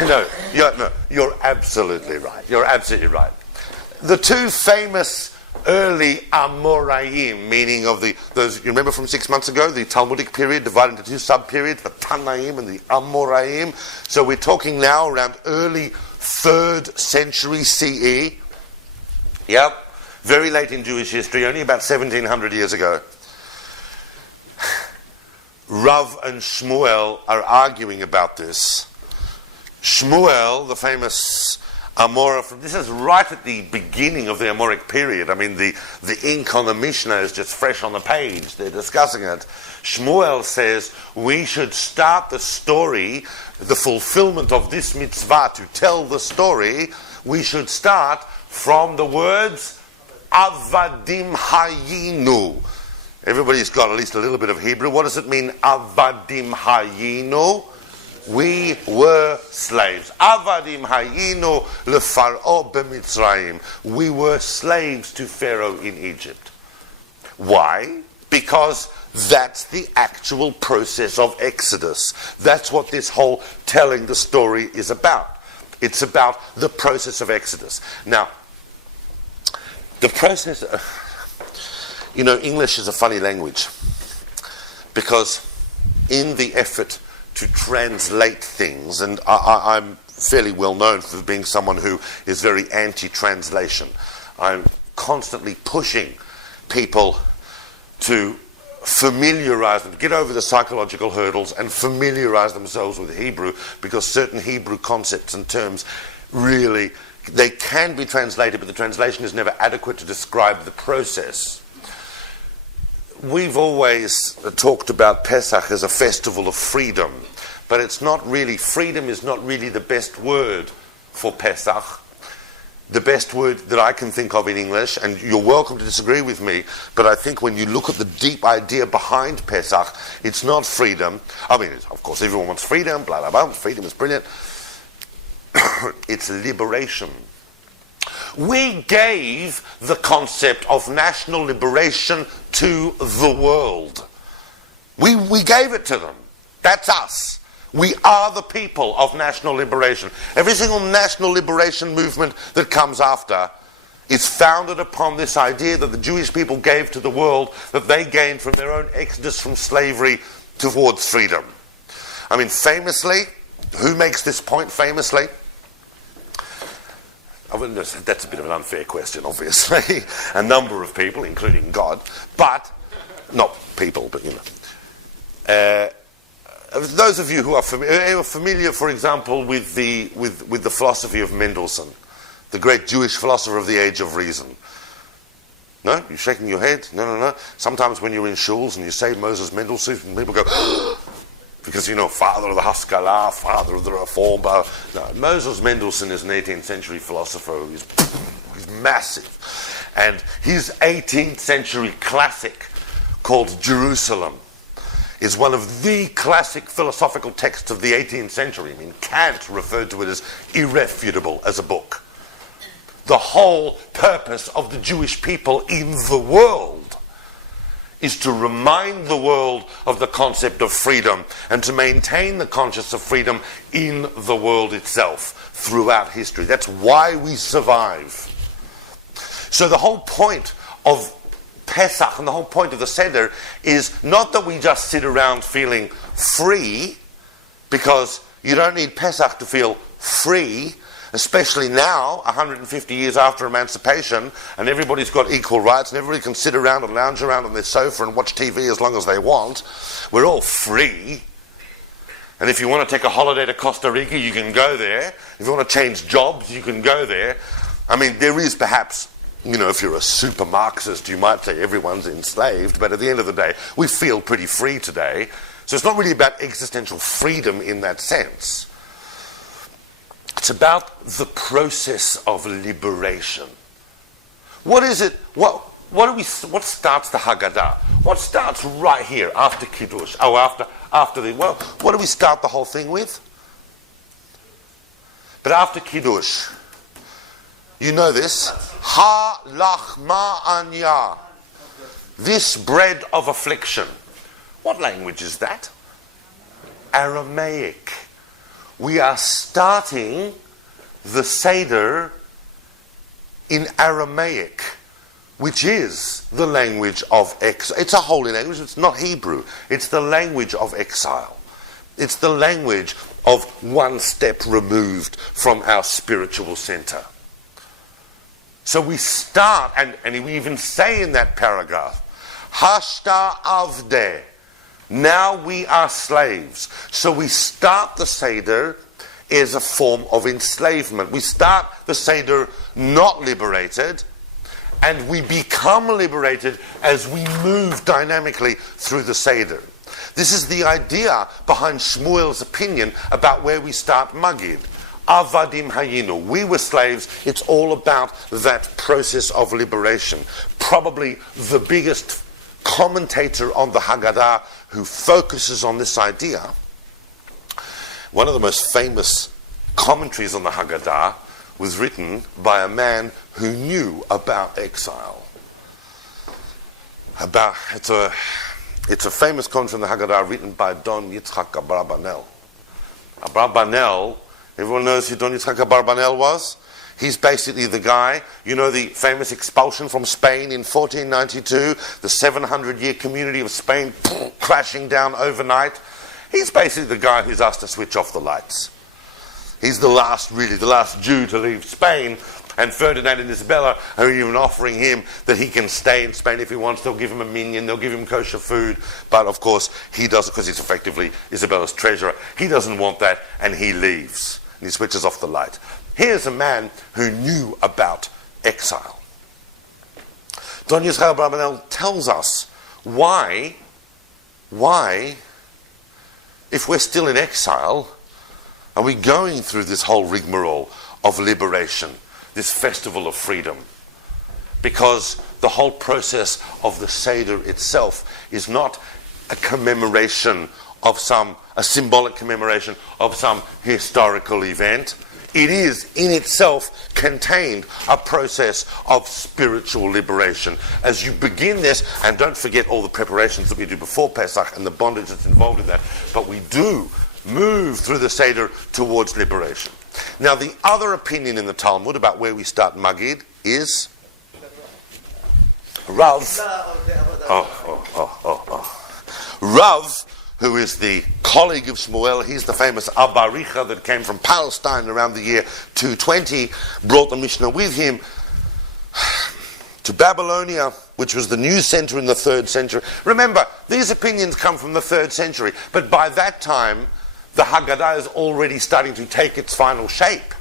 No, you're absolutely right. You're absolutely right. The 2 famous early Amoraim, meaning of those, you remember from 6 months ago, the Talmudic period divided into 2 sub-periods, the Tanaim and the Amoraim. So we're talking now around early 3rd century CE. Yep, very late in Jewish history, only about 1700 years ago. Rav and Shmuel are arguing about this. Shmuel, the famous Amora, this is right at the beginning of the Amoric period. I mean, the ink on the Mishnah is just fresh on the page. They're discussing it. Shmuel says we should start the story, the fulfillment of this mitzvah, to tell the story, we should start from the words Avadim Hayinu. Everybody's got at least a little bit of Hebrew. What does it mean, Avadim Hayinu? We were slaves. Avadim hayinu leFaro b'Mitzrayim. We were slaves to Pharaoh in Egypt. Why? Because that's the actual process of Exodus. That's what this whole telling the story is about. It's about the process of Exodus. Now, the process... English is a funny language. Because in the effort to translate things, and I'm fairly well known for being someone who is very anti-translation. I'm constantly pushing people to familiarize them, get over the psychological hurdles and familiarize themselves with Hebrew, because certain Hebrew concepts and terms really, they can be translated, but the translation is never adequate to describe the process. We've always talked about Pesach as a festival of freedom, but it's not really, freedom is not really the best word for Pesach. The best word that I can think of in English, and you're welcome to disagree with me, but I think when you look at the deep idea behind Pesach, it's not freedom. I mean, of course, everyone wants freedom, blah, blah, blah, freedom is brilliant. It's liberation. We gave the concept of national liberation to the world. We gave it to them. That's us. We are the people of national liberation. Every single national liberation movement that comes after is founded upon this idea that the Jewish people gave to the world, that they gained from their own exodus from slavery towards freedom. I mean, famously, who makes this point famously? That's a bit of an unfair question, obviously. A number of people, including God, but not people, but those of you who are familiar, for example, with the philosophy of Mendelssohn, the great Jewish philosopher of the Age of Reason. No? You're shaking your head? No. Sometimes when you're in shuls and you say Moses Mendelssohn, people go, because, father of the Haskalah, father of the Reform. No, Moses Mendelssohn is an 18th century philosopher. He's massive. And his 18th century classic called Jerusalem is one of the classic philosophical texts of the 18th century. I mean, Kant referred to it as irrefutable as a book. The whole purpose of the Jewish people in the world is to remind the world of the concept of freedom and to maintain the consciousness of freedom in the world itself throughout history. That's why we survive. So the whole point of Pesach and the whole point of the Seder is not that we just sit around feeling free, because you don't need Pesach to feel free, especially now, 150 years after emancipation, and everybody's got equal rights, and everybody can sit around and lounge around on their sofa and watch TV as long as they want. We're all free. And if you want to take a holiday to Costa Rica, you can go there. If you want to change jobs, you can go there. I mean, there is perhaps, if you're a super Marxist, you might say everyone's enslaved, but at the end of the day, we feel pretty free today. So it's not really about existential freedom in that sense. It's about the process of liberation. What is it? What starts the Haggadah? What starts right here after Kiddush? What do we start the whole thing with? But after Kiddush, you know this. Ha-lachma anya. This bread of affliction. What language is that? Aramaic. We are starting the Seder in Aramaic, which is the language of exile. It's a holy language, it's not Hebrew. It's the language of exile. It's the language of one step removed from our spiritual center. So we start, and we even say in that paragraph, Hashta avdeh. Now we are slaves. So we start the Seder as a form of enslavement. We start the Seder not liberated, and we become liberated as we move dynamically through the Seder. This is the idea behind Shmuel's opinion about where we start Magid. Avadim hayinu. We were slaves. It's all about that process of liberation. Probably the biggest commentator on the Haggadah who focuses on this idea. One of the most famous commentaries on the Haggadah was written by a man who knew about exile. It's a famous commentary on the Haggadah written by Don Yitzchak Abarbanel. Abarbanel, everyone knows who Don Yitzchak Abarbanel was? He's basically the guy, the famous expulsion from Spain in 1492, the 700-year community of Spain crashing down overnight. He's basically the guy who's asked to switch off the lights. He's the last Jew to leave Spain, and Ferdinand and Isabella are even offering him that he can stay in Spain if he wants. They'll give him a minion, they'll give him kosher food, but of course he doesn't, because he's effectively Isabella's treasurer. He doesn't want that, and he leaves, and he switches off the light. Here's a man who knew about exile. Don Yitzchak Abarbanel tells us why, if we're still in exile, are we going through this whole rigmarole of liberation, this festival of freedom? Because the whole process of the Seder itself is not a commemoration of a symbolic commemoration of some historical event. It is in itself contained a process of spiritual liberation. As you begin this, and don't forget all the preparations that we do before Pesach and the bondage that's involved in that, but we do move through the Seder towards liberation. Now, the other opinion in the Talmud about where we start Magid is Rav. Rav, who is the colleague of Shmuel, he's the famous Abaricha that came from Palestine around the year 220, brought the Mishnah with him to Babylonia, which was the new center in the 3rd century. Remember, these opinions come from the 3rd century, but by that time, the Haggadah is already starting to take its final shape.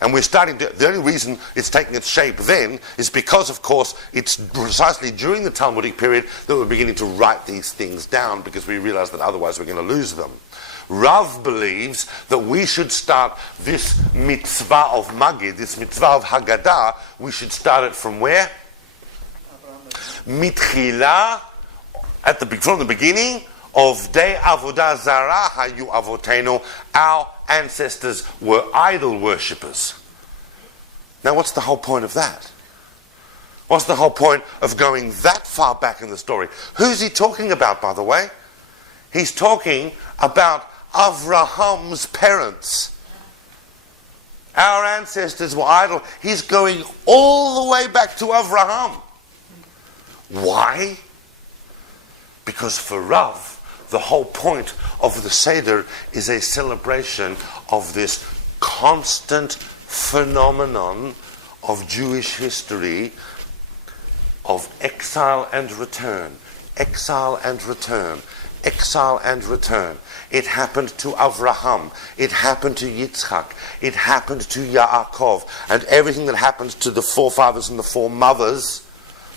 And the only reason it's taking its shape then is because, of course, it's precisely during the Talmudic period that we're beginning to write these things down, because we realize that otherwise we're going to lose them. Rav believes that we should start this mitzvah of Magid, this mitzvah of Haggadah, we should start it from where? Mitchila, from the beginning of De Avodah Zarah Hayu Avotenu, our ancestors were idol worshippers. Now, what's the whole point of that? What's the whole point of going that far back in the story? Who's he talking about, by the way? He's talking about Avraham's parents. Our ancestors were idol. He's going all the way back to Avraham. Why? Because for Rav, the whole point of the Seder is a celebration of this constant phenomenon of Jewish history of exile and return, exile and return, exile and return. It happened to Avraham. It happened to Yitzchak. It happened to Yaakov. And everything that happens to the forefathers and the foremothers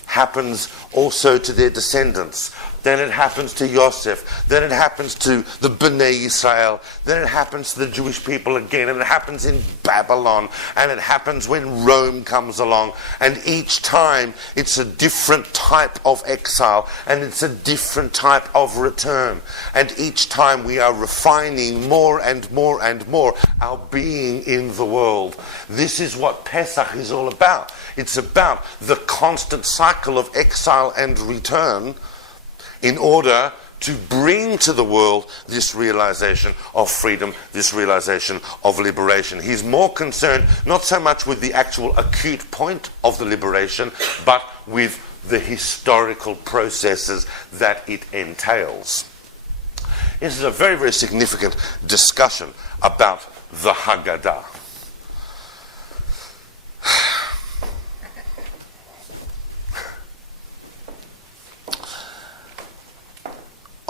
happens also to their descendants. Then it happens to Yosef. Then it happens to the Bnei Israel. Then it happens to the Jewish people again. And it happens in Babylon. And it happens when Rome comes along. And each time it's a different type of exile. And it's a different type of return. And each time we are refining more and more and more our being in the world. This is what Pesach is all about. It's about the constant cycle of exile and return, in order to bring to the world this realization of freedom, this realization of liberation. He's more concerned not so much with the actual acute point of the liberation, but with the historical processes that it entails. This is a very, very significant discussion about the Haggadah.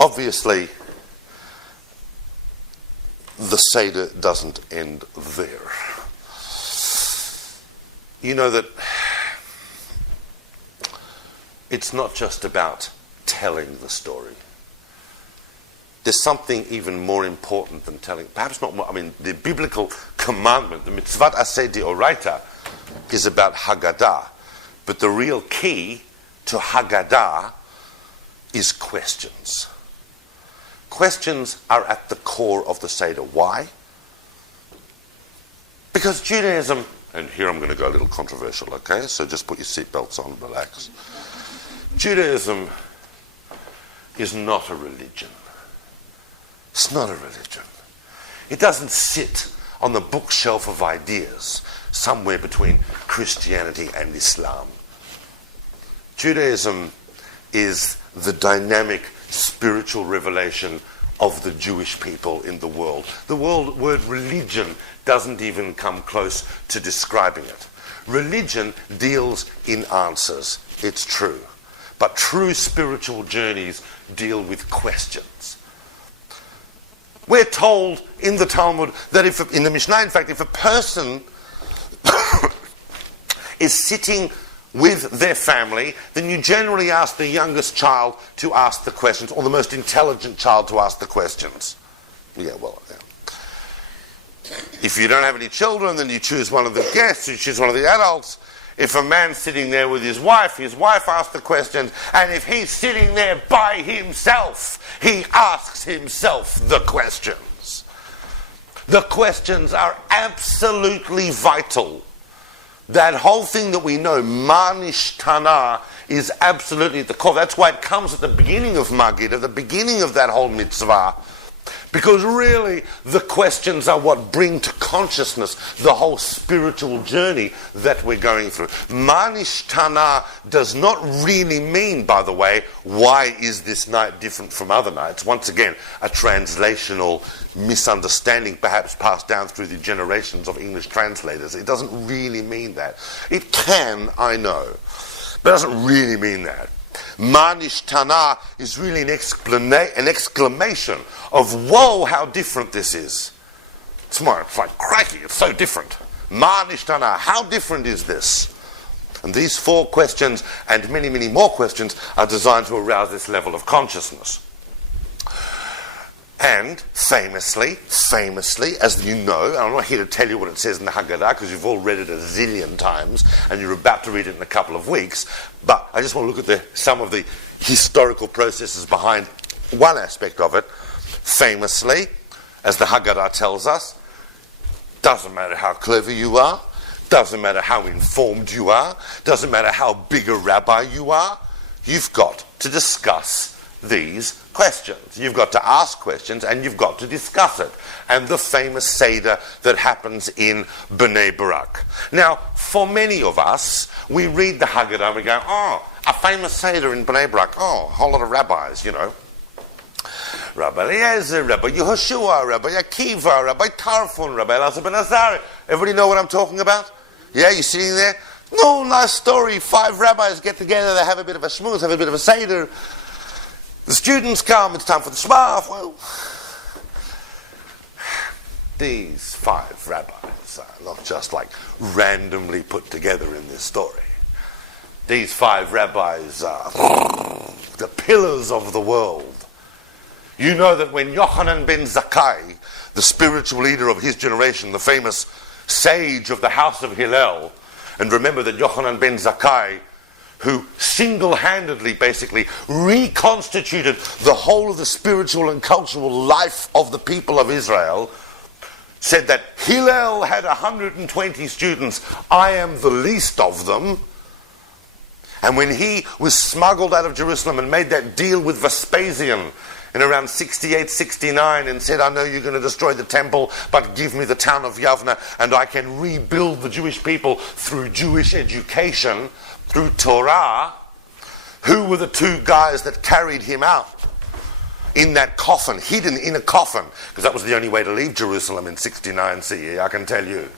Obviously, the Seder doesn't end there. You know that it's not just about telling the story. There's something even more important than telling. Perhaps not more. I mean, the biblical commandment, the Mitzvot aseh d'oraita, is about Haggadah. But the real key to Haggadah is questions. Questions are at the core of the Seder. Why? Because Judaism, and here I'm going to go a little controversial, okay? So just put your seatbelts on, relax. Judaism is not a religion. It's not a religion. It doesn't sit on the bookshelf of ideas somewhere between Christianity and Islam. Judaism is the dynamic spiritual revelation of the Jewish people in the world. The word religion doesn't even come close to describing it. Religion deals in answers, it's true. But true spiritual journeys deal with questions. We're told in the Talmud that in the Mishnah, in fact, if a person is sitting with their family, then you generally ask the youngest child to ask the questions, or the most intelligent child to ask the questions. Yeah. If you don't have any children, then you choose one of the guests, you choose one of the adults. If a man's sitting there with his wife asks the questions, and if he's sitting there by himself, he asks himself the questions. The questions are absolutely vital. That whole thing that we know, ma nishtana, is absolutely at the core. That's why it comes at the beginning of Magid, at the beginning of that whole mitzvah. Because really, the questions are what bring to consciousness the whole spiritual journey that we're going through. Ma nishtana does not really mean, by the way, why is this night different from other nights? Once again, a translational misunderstanding perhaps passed down through the generations of English translators. It doesn't really mean that. It can, I know, but it doesn't really mean that. Ma nishtana is really an exclamation of, whoa, how different this is. It's like, crikey, it's so different. Ma nishtana, how different is this? And these 4 questions, and many, many more questions, are designed to arouse this level of consciousness. And famously, as you know, and I'm not here to tell you what it says in the Haggadah because you've all read it a zillion times and you're about to read it in a couple of weeks, but I just want to look at some of the historical processes behind one aspect of it. Famously, as the Haggadah tells us, doesn't matter how clever you are, doesn't matter how informed you are, doesn't matter how big a rabbi you are, you've got to discuss these questions. You've got to ask questions and you've got to discuss it. And the famous Seder that happens in Bnei Barak. Now, for many of us, we read the Haggadah and we go, oh, a famous Seder in Bnei Barak. Oh, a whole lot of rabbis, you know. Rabbi Eliezer, Rabbi Yehoshua, Rabbi Akiva, Rabbi Tarfon, Rabbi Elazar ben Azar. Everybody know what I'm talking about? Yeah, you sitting there? No, nice story. 5 rabbis get together, they have a bit of a schmooze, have a bit of a Seder. The students come, it's time for the Shema. Well, these 5 rabbis are not just like randomly put together in this story. These 5 rabbis are the pillars of the world. You know that when Yochanan ben Zakkai, the spiritual leader of his generation, the famous sage of the house of Hillel, and remember that Yochanan ben Zakkai, who single-handedly basically reconstituted the whole of the spiritual and cultural life of the people of Israel, said that Hillel had 120 students, I am the least of them. And when he was smuggled out of Jerusalem and made that deal with Vespasian in around 68, 69 and said, I know you're going to destroy the temple, but give me the town of Yavne and I can rebuild the Jewish people through Jewish education, through Torah, who were the 2 guys that carried him out in that coffin, hidden in a coffin, because that was the only way to leave Jerusalem in 69 CE, I can tell you.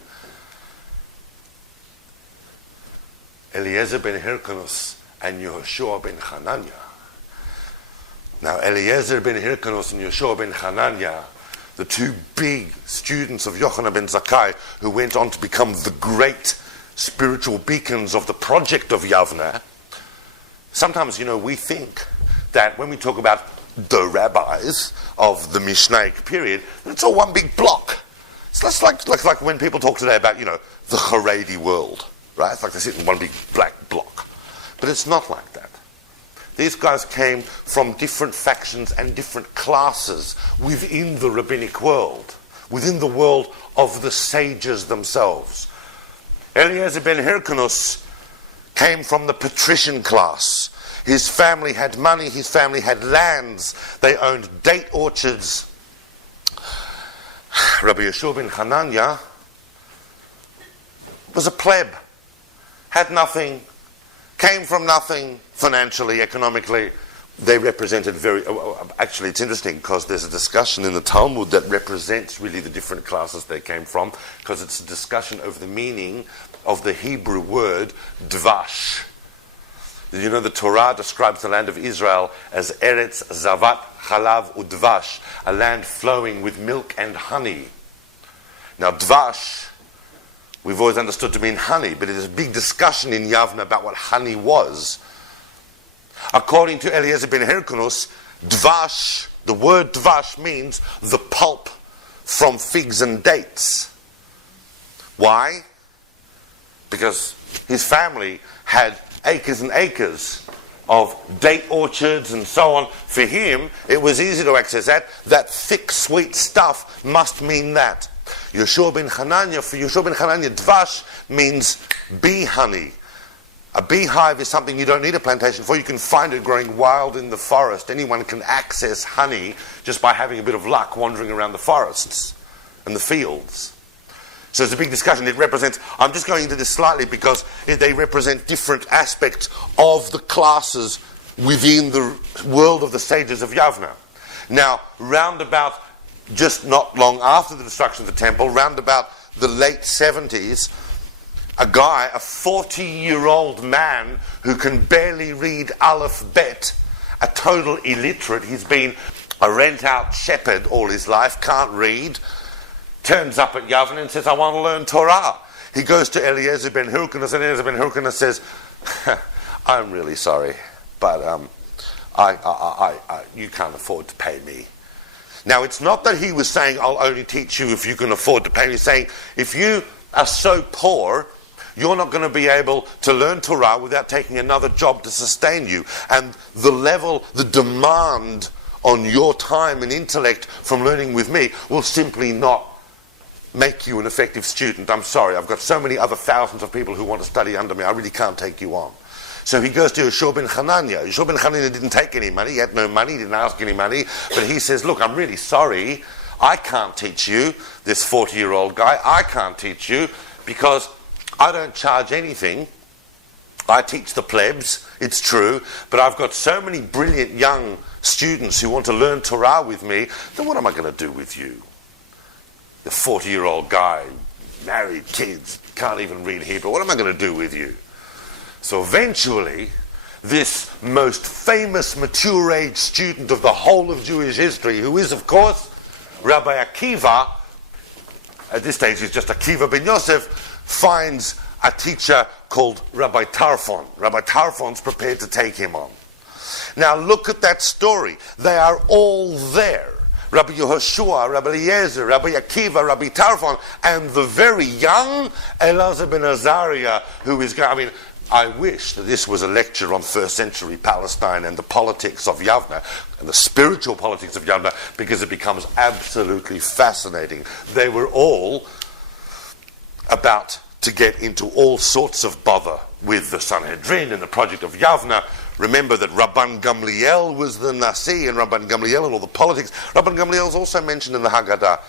Eliezer ben Hyrcanus and Yehoshua ben Hananiah. Now, Eliezer ben Hyrcanus and Yehoshua ben Hananiah, the 2 big students of Yochanan ben Zakkai, who went on to become the great spiritual beacons of the project of Yavne. Sometimes, we think that when we talk about the rabbis of the Mishnaic period, it's all one big block. So that's like when people talk today about, the Haredi world, right? It's like they sit in one big black block. But it's not like that. These guys came from different factions and different classes within the rabbinic world, within the world of the sages themselves. Eliezer ben Hyrcanus came from the patrician class. His family had money, his family had lands, they owned date orchards. Rabbi Yehoshua ben Hananiah was a pleb, had nothing, came from nothing financially, economically. They represented actually it's interesting because there's a discussion in the Talmud that represents really the different classes they came from, because it's a discussion over the meaning of the Hebrew word dvash. The Torah describes the land of Israel as Eretz Zavat Chalav Udvash, a land flowing with milk and honey. Now dvash, we've always understood to mean honey, but there's a big discussion in Yavne about what honey was. According to Eliezer ben Hyrcanus, dvash, the word dvash means the pulp from figs and dates. Why? Because his family had acres and acres of date orchards and so on. For him, it was easy to access that. That thick, sweet stuff must mean that. Yehoshua ben Hananiah, for Yehoshua ben Hananiah, dvash means bee honey. A beehive is something you don't need a plantation for. You can find it growing wild in the forest. Anyone can access honey just by having a bit of luck wandering around the forests and the fields. So it's a big discussion. It represents, I'm just going into this slightly because they represent different aspects of the classes within the world of the sages of Yavne. Now, round about, just not long after the destruction of the temple, round about the late 70s, a guy, a 40-year-old man who can barely read Aleph Bet, a total illiterate, he's been a rent-out shepherd all his life, can't read, turns up at Yavne and says, I want to learn Torah. He goes to Eliezer ben Hyrcanus, and Eliezer ben Hyrcanus says, I'm really sorry, but you can't afford to pay me. Now, it's not that he was saying, I'll only teach you if you can afford to pay me. He's saying, if you are so poor, you're not going to be able to learn Torah without taking another job to sustain you. And the level, the demand on your time and intellect from learning with me will simply not make you an effective student. I'm sorry, I've got so many other thousands of people who want to study under me, I really can't take you on. So he goes to Yehoshua ben Hananiah. Yehoshua ben Hananiah didn't take any money, he had no money, he didn't ask any money, but he says, look, I'm really sorry, I can't teach you, this 40-year-old guy, I can't teach you because I don't charge anything. I teach the plebs, it's true, but I've got so many brilliant young students who want to learn Torah with me, then what am I going to do with you? The 40-year-old guy, married, kids, can't even read Hebrew, what am I going to do with you? So eventually, this most famous mature age student of the whole of Jewish history, who is, of course, Rabbi Akiva. At this stage, he's just Akiva ben Yosef, finds a teacher called Rabbi Tarfon. Rabbi Tarfon's prepared to take him on. Now look at that story. They are all there. Rabbi Yehoshua, Rabbi Eliezer, Rabbi Akiva, Rabbi Tarfon, and the very young Elazar ben Azariah, who is going... I wish that this was a lecture on first century Palestine and the politics of Yavna, and the spiritual politics of Yavna, because it becomes absolutely fascinating. They were all about to get into all sorts of bother with the Sanhedrin and the project of Yavna. Remember that Rabban Gamliel was the Nasi, and Rabban Gamliel and all the politics. Rabban Gamliel is also mentioned in the Haggadah.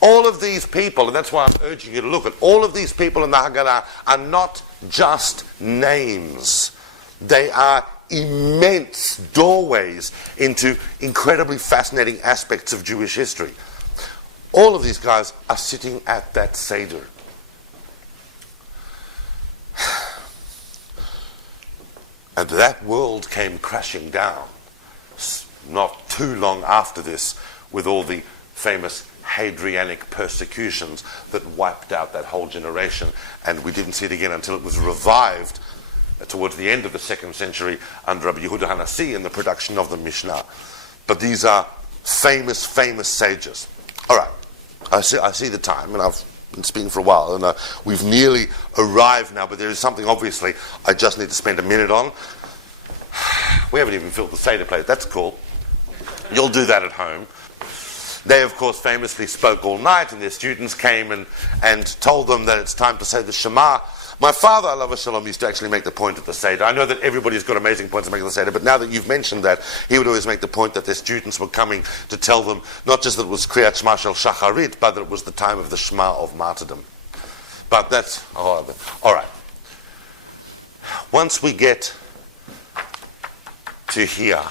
All of these people, and that's why I'm urging you to look at, all of these people in the Haggadah are not just names. They are immense doorways into incredibly fascinating aspects of Jewish history. All of these guys are sitting at that Seder. And that world came crashing down not too long after this, with all the famous Hadrianic persecutions that wiped out that whole generation, and we didn't see it again until it was revived towards the end of the 2nd century under Rabbi Yehuda Hanassi in the production of the Mishnah. But these are famous, famous sages. All right, I see the time, and I've been speaking for a while, and we've nearly arrived now, but there is something obviously I just need to spend a minute on. We haven't even filled the Seder plate. That's cool. You'll do that at home. They, of course, famously spoke all night, and their students came and told them that it's time to say the Shema. My father, alav shalom, used to actually make the point at the Seder. I know that everybody's got amazing points to make at the Seder, but now that you've mentioned that, he would always make the point that their students were coming to tell them not just that it was Kriyat Shema Shel Shacharit, but that it was the time of the Shema of martyrdom. But that's... all right. Once we get to here,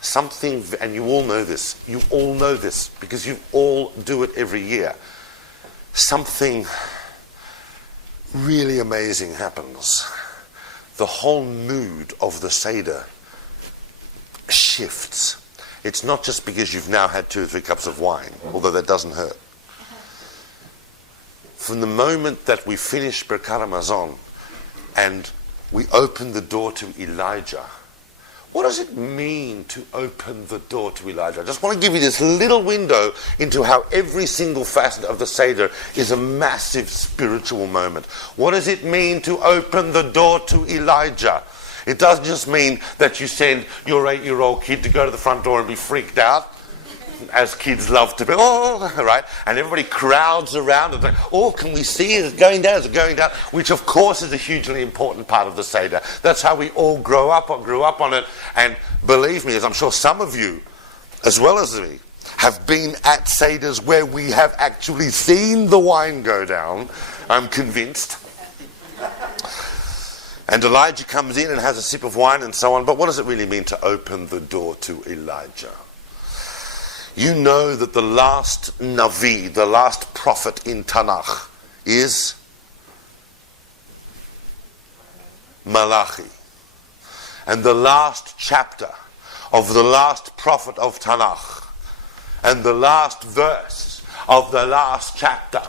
something, and you all know this because you all do it every year, something really amazing happens. The whole mood of the Seder shifts. It's not just because you've now had 2 or 3 cups of wine, although that doesn't hurt. From the moment that we finish Birkat Hamazon and we open the door to Elijah, what does it mean to open the door to Elijah? I just want to give you this little window into how every single facet of the Seder is a massive spiritual moment. What does it mean to open the door to Elijah? It doesn't just mean that you send your 8-year-old kid to go to the front door and be freaked out, as kids love to be, right? And everybody crowds around and like, can we see it? Is it going down? Is it going down? Which, of course, is a hugely important part of the Seder. That's how we all grew up on it. And believe me, as I'm sure some of you, as well as me, have been at Seders where we have actually seen the wine go down, I'm convinced. And Elijah comes in and has a sip of wine and so on. But what does it really mean to open the door to Elijah? You know that the last Navi, the last prophet in Tanakh, is Malachi. And the last chapter of the last prophet of Tanakh, and the last verse of the last chapter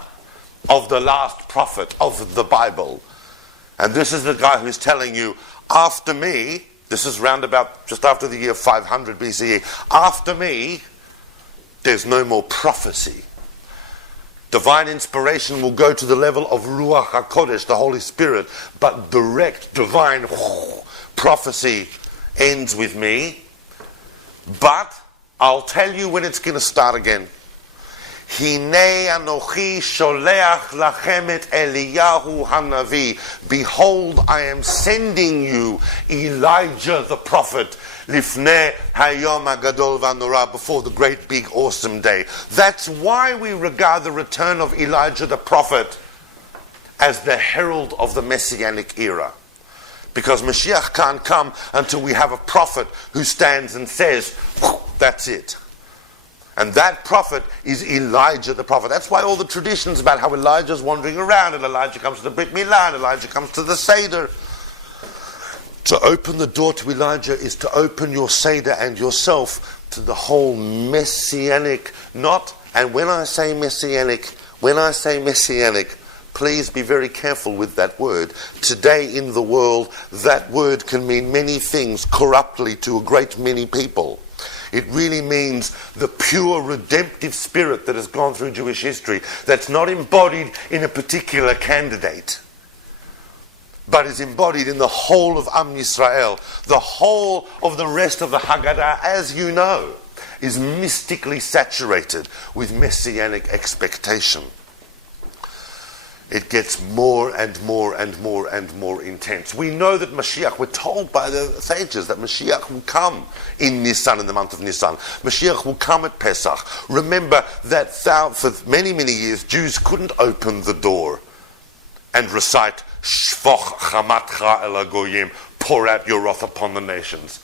of the last prophet of the Bible. And this is the guy who's telling you, after me, this is round about just after the year 500 BCE, after me, there's no more prophecy. Divine inspiration will go to the level of Ruach HaKodesh, the Holy Spirit, but direct divine prophecy ends with me. But I'll tell you when it's going to start again. Hinei anochi sholeach lachem et Eliyahu hanavi. Behold, I am sending you Elijah the prophet. Lifnei hayom hagadol v'hanora, before the great big awesome day. That's why we regard the return of Elijah the prophet as the herald of the Messianic era. Because Mashiach can't come until we have a prophet who stands and says, that's it. And that prophet is Elijah the prophet. That's why all the traditions about how Elijah's wandering around, and Elijah comes to the Brit Milah, and Elijah comes to the Seder. To open the door to Elijah is to open your Seder and yourself to the whole Messianic, and when I say Messianic, please be very careful with that word. Today in the world, that word can mean many things corruptly to a great many people. It really means the pure redemptive spirit that has gone through Jewish history, that's not embodied in a particular candidate, but is embodied in the whole of Am Yisrael. The whole of the rest of the Haggadah, as you know, is mystically saturated with Messianic expectation. It gets more and more and more and more intense. We know that Mashiach, we're told by the sages that Mashiach will come in Nisan, in the month of Nisan. Mashiach will come at Pesach. Remember that for many, many years, Jews couldn't open the door and recite Shvoch chamatcha el hagoyim, pour out your wrath upon the nations.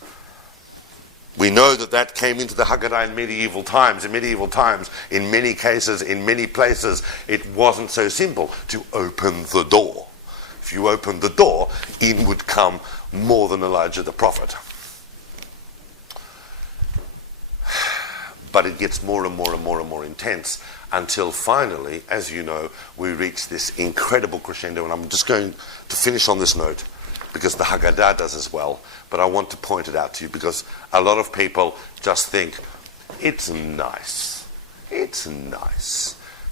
We know that came into the Haggadah in medieval times. In medieval times, in many cases, in many places, it wasn't so simple to open the door. If you opened the door, in would come more than Elijah the prophet. But it gets more and more and more and more intense until finally, as you know, we reach this incredible crescendo. And I'm just going to finish on this note, because the Haggadah does as well, but I want to point it out to you because a lot of people just think, it's nice.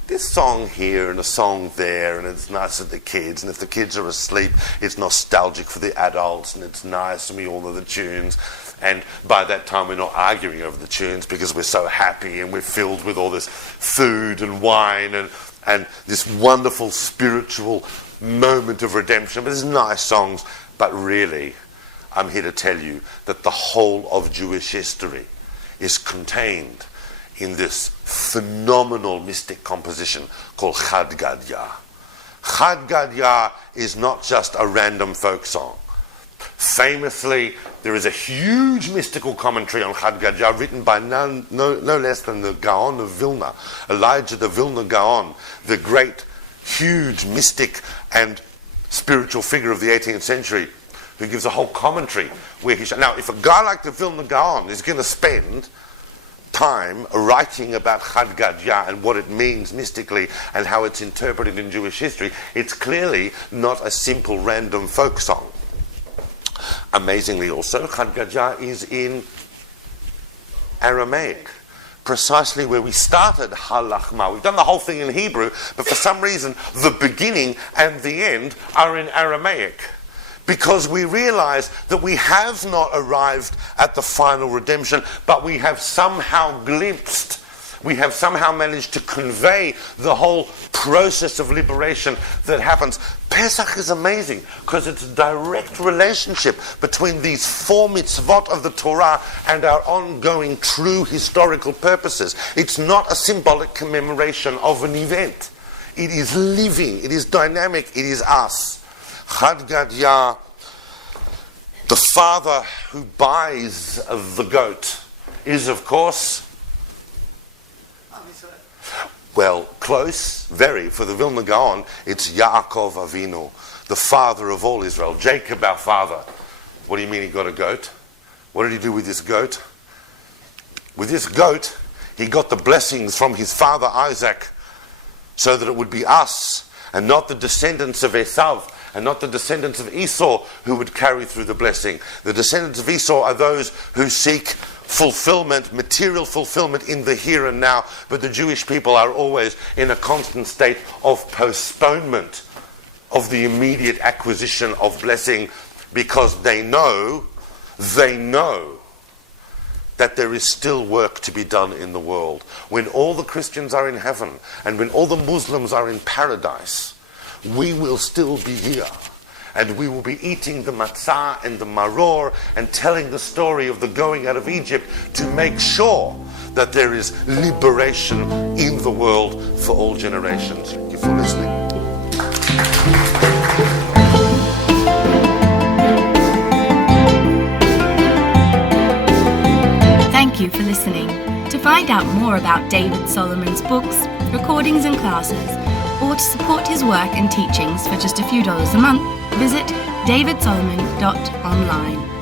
This song here and a song there, and it's nice for the kids, and if the kids are asleep, it's nostalgic for the adults, and it's nice, and we all know the tunes, and by that time we're not arguing over the tunes because we're so happy and we're filled with all this food and wine and this wonderful spiritual moment of redemption. But there's nice songs. But really, I'm here to tell you that the whole of Jewish history is contained in this phenomenal mystic composition called Haggadah. Haggadah is not just a random folk song. Famously, there is a huge mystical commentary on Haggadah written by no less than the Gaon of Vilna, Elijah the Vilna Gaon, the great, huge mystic and spiritual figure of the 18th century, who gives a whole commentary where now, if a guy like the Vilna Gaon is going to spend time writing about Haggadah and what it means mystically and how it's interpreted in Jewish history, it's clearly not a simple random folk song. Amazingly also, Haggadah is in Aramaic, precisely where we started halachma. We've done the whole thing in Hebrew, but for some reason the beginning and the end are in Aramaic, because we realize that we have not arrived at the final redemption, but we have somehow managed to convey the whole process of liberation that happens. Pesach is amazing because it's a direct relationship between these 4 mitzvot of the Torah and our ongoing true historical purposes. It's not a symbolic commemoration of an event. It is living, it is dynamic, it is us. Haggadah, the father who buys the goat, is of course, well, close, very. For the Vilna Gaon, it's Yaakov Avinu, the father of all Israel. Jacob, our father. What do you mean he got a goat? What did he do with this goat? With this goat, he got the blessings from his father Isaac, so that it would be us, and not the descendants of Esav, and not the descendants of Esau who would carry through the blessing. The descendants of Esau are those who seek fulfillment, material fulfillment in the here and now, but the Jewish people are always in a constant state of postponement of the immediate acquisition of blessing, because they know that there is still work to be done in the world. When all the Christians are in heaven and when all the Muslims are in paradise, we will still be here, and we will be eating the matzah and the maror and telling the story of the going out of Egypt to make sure that there is liberation in the world for all generations. Thank you for listening. Thank you for listening. To find out more about David Solomon's books, recordings and classes, or to support his work and teachings for just a few dollars a month, visit davidsolomon.online.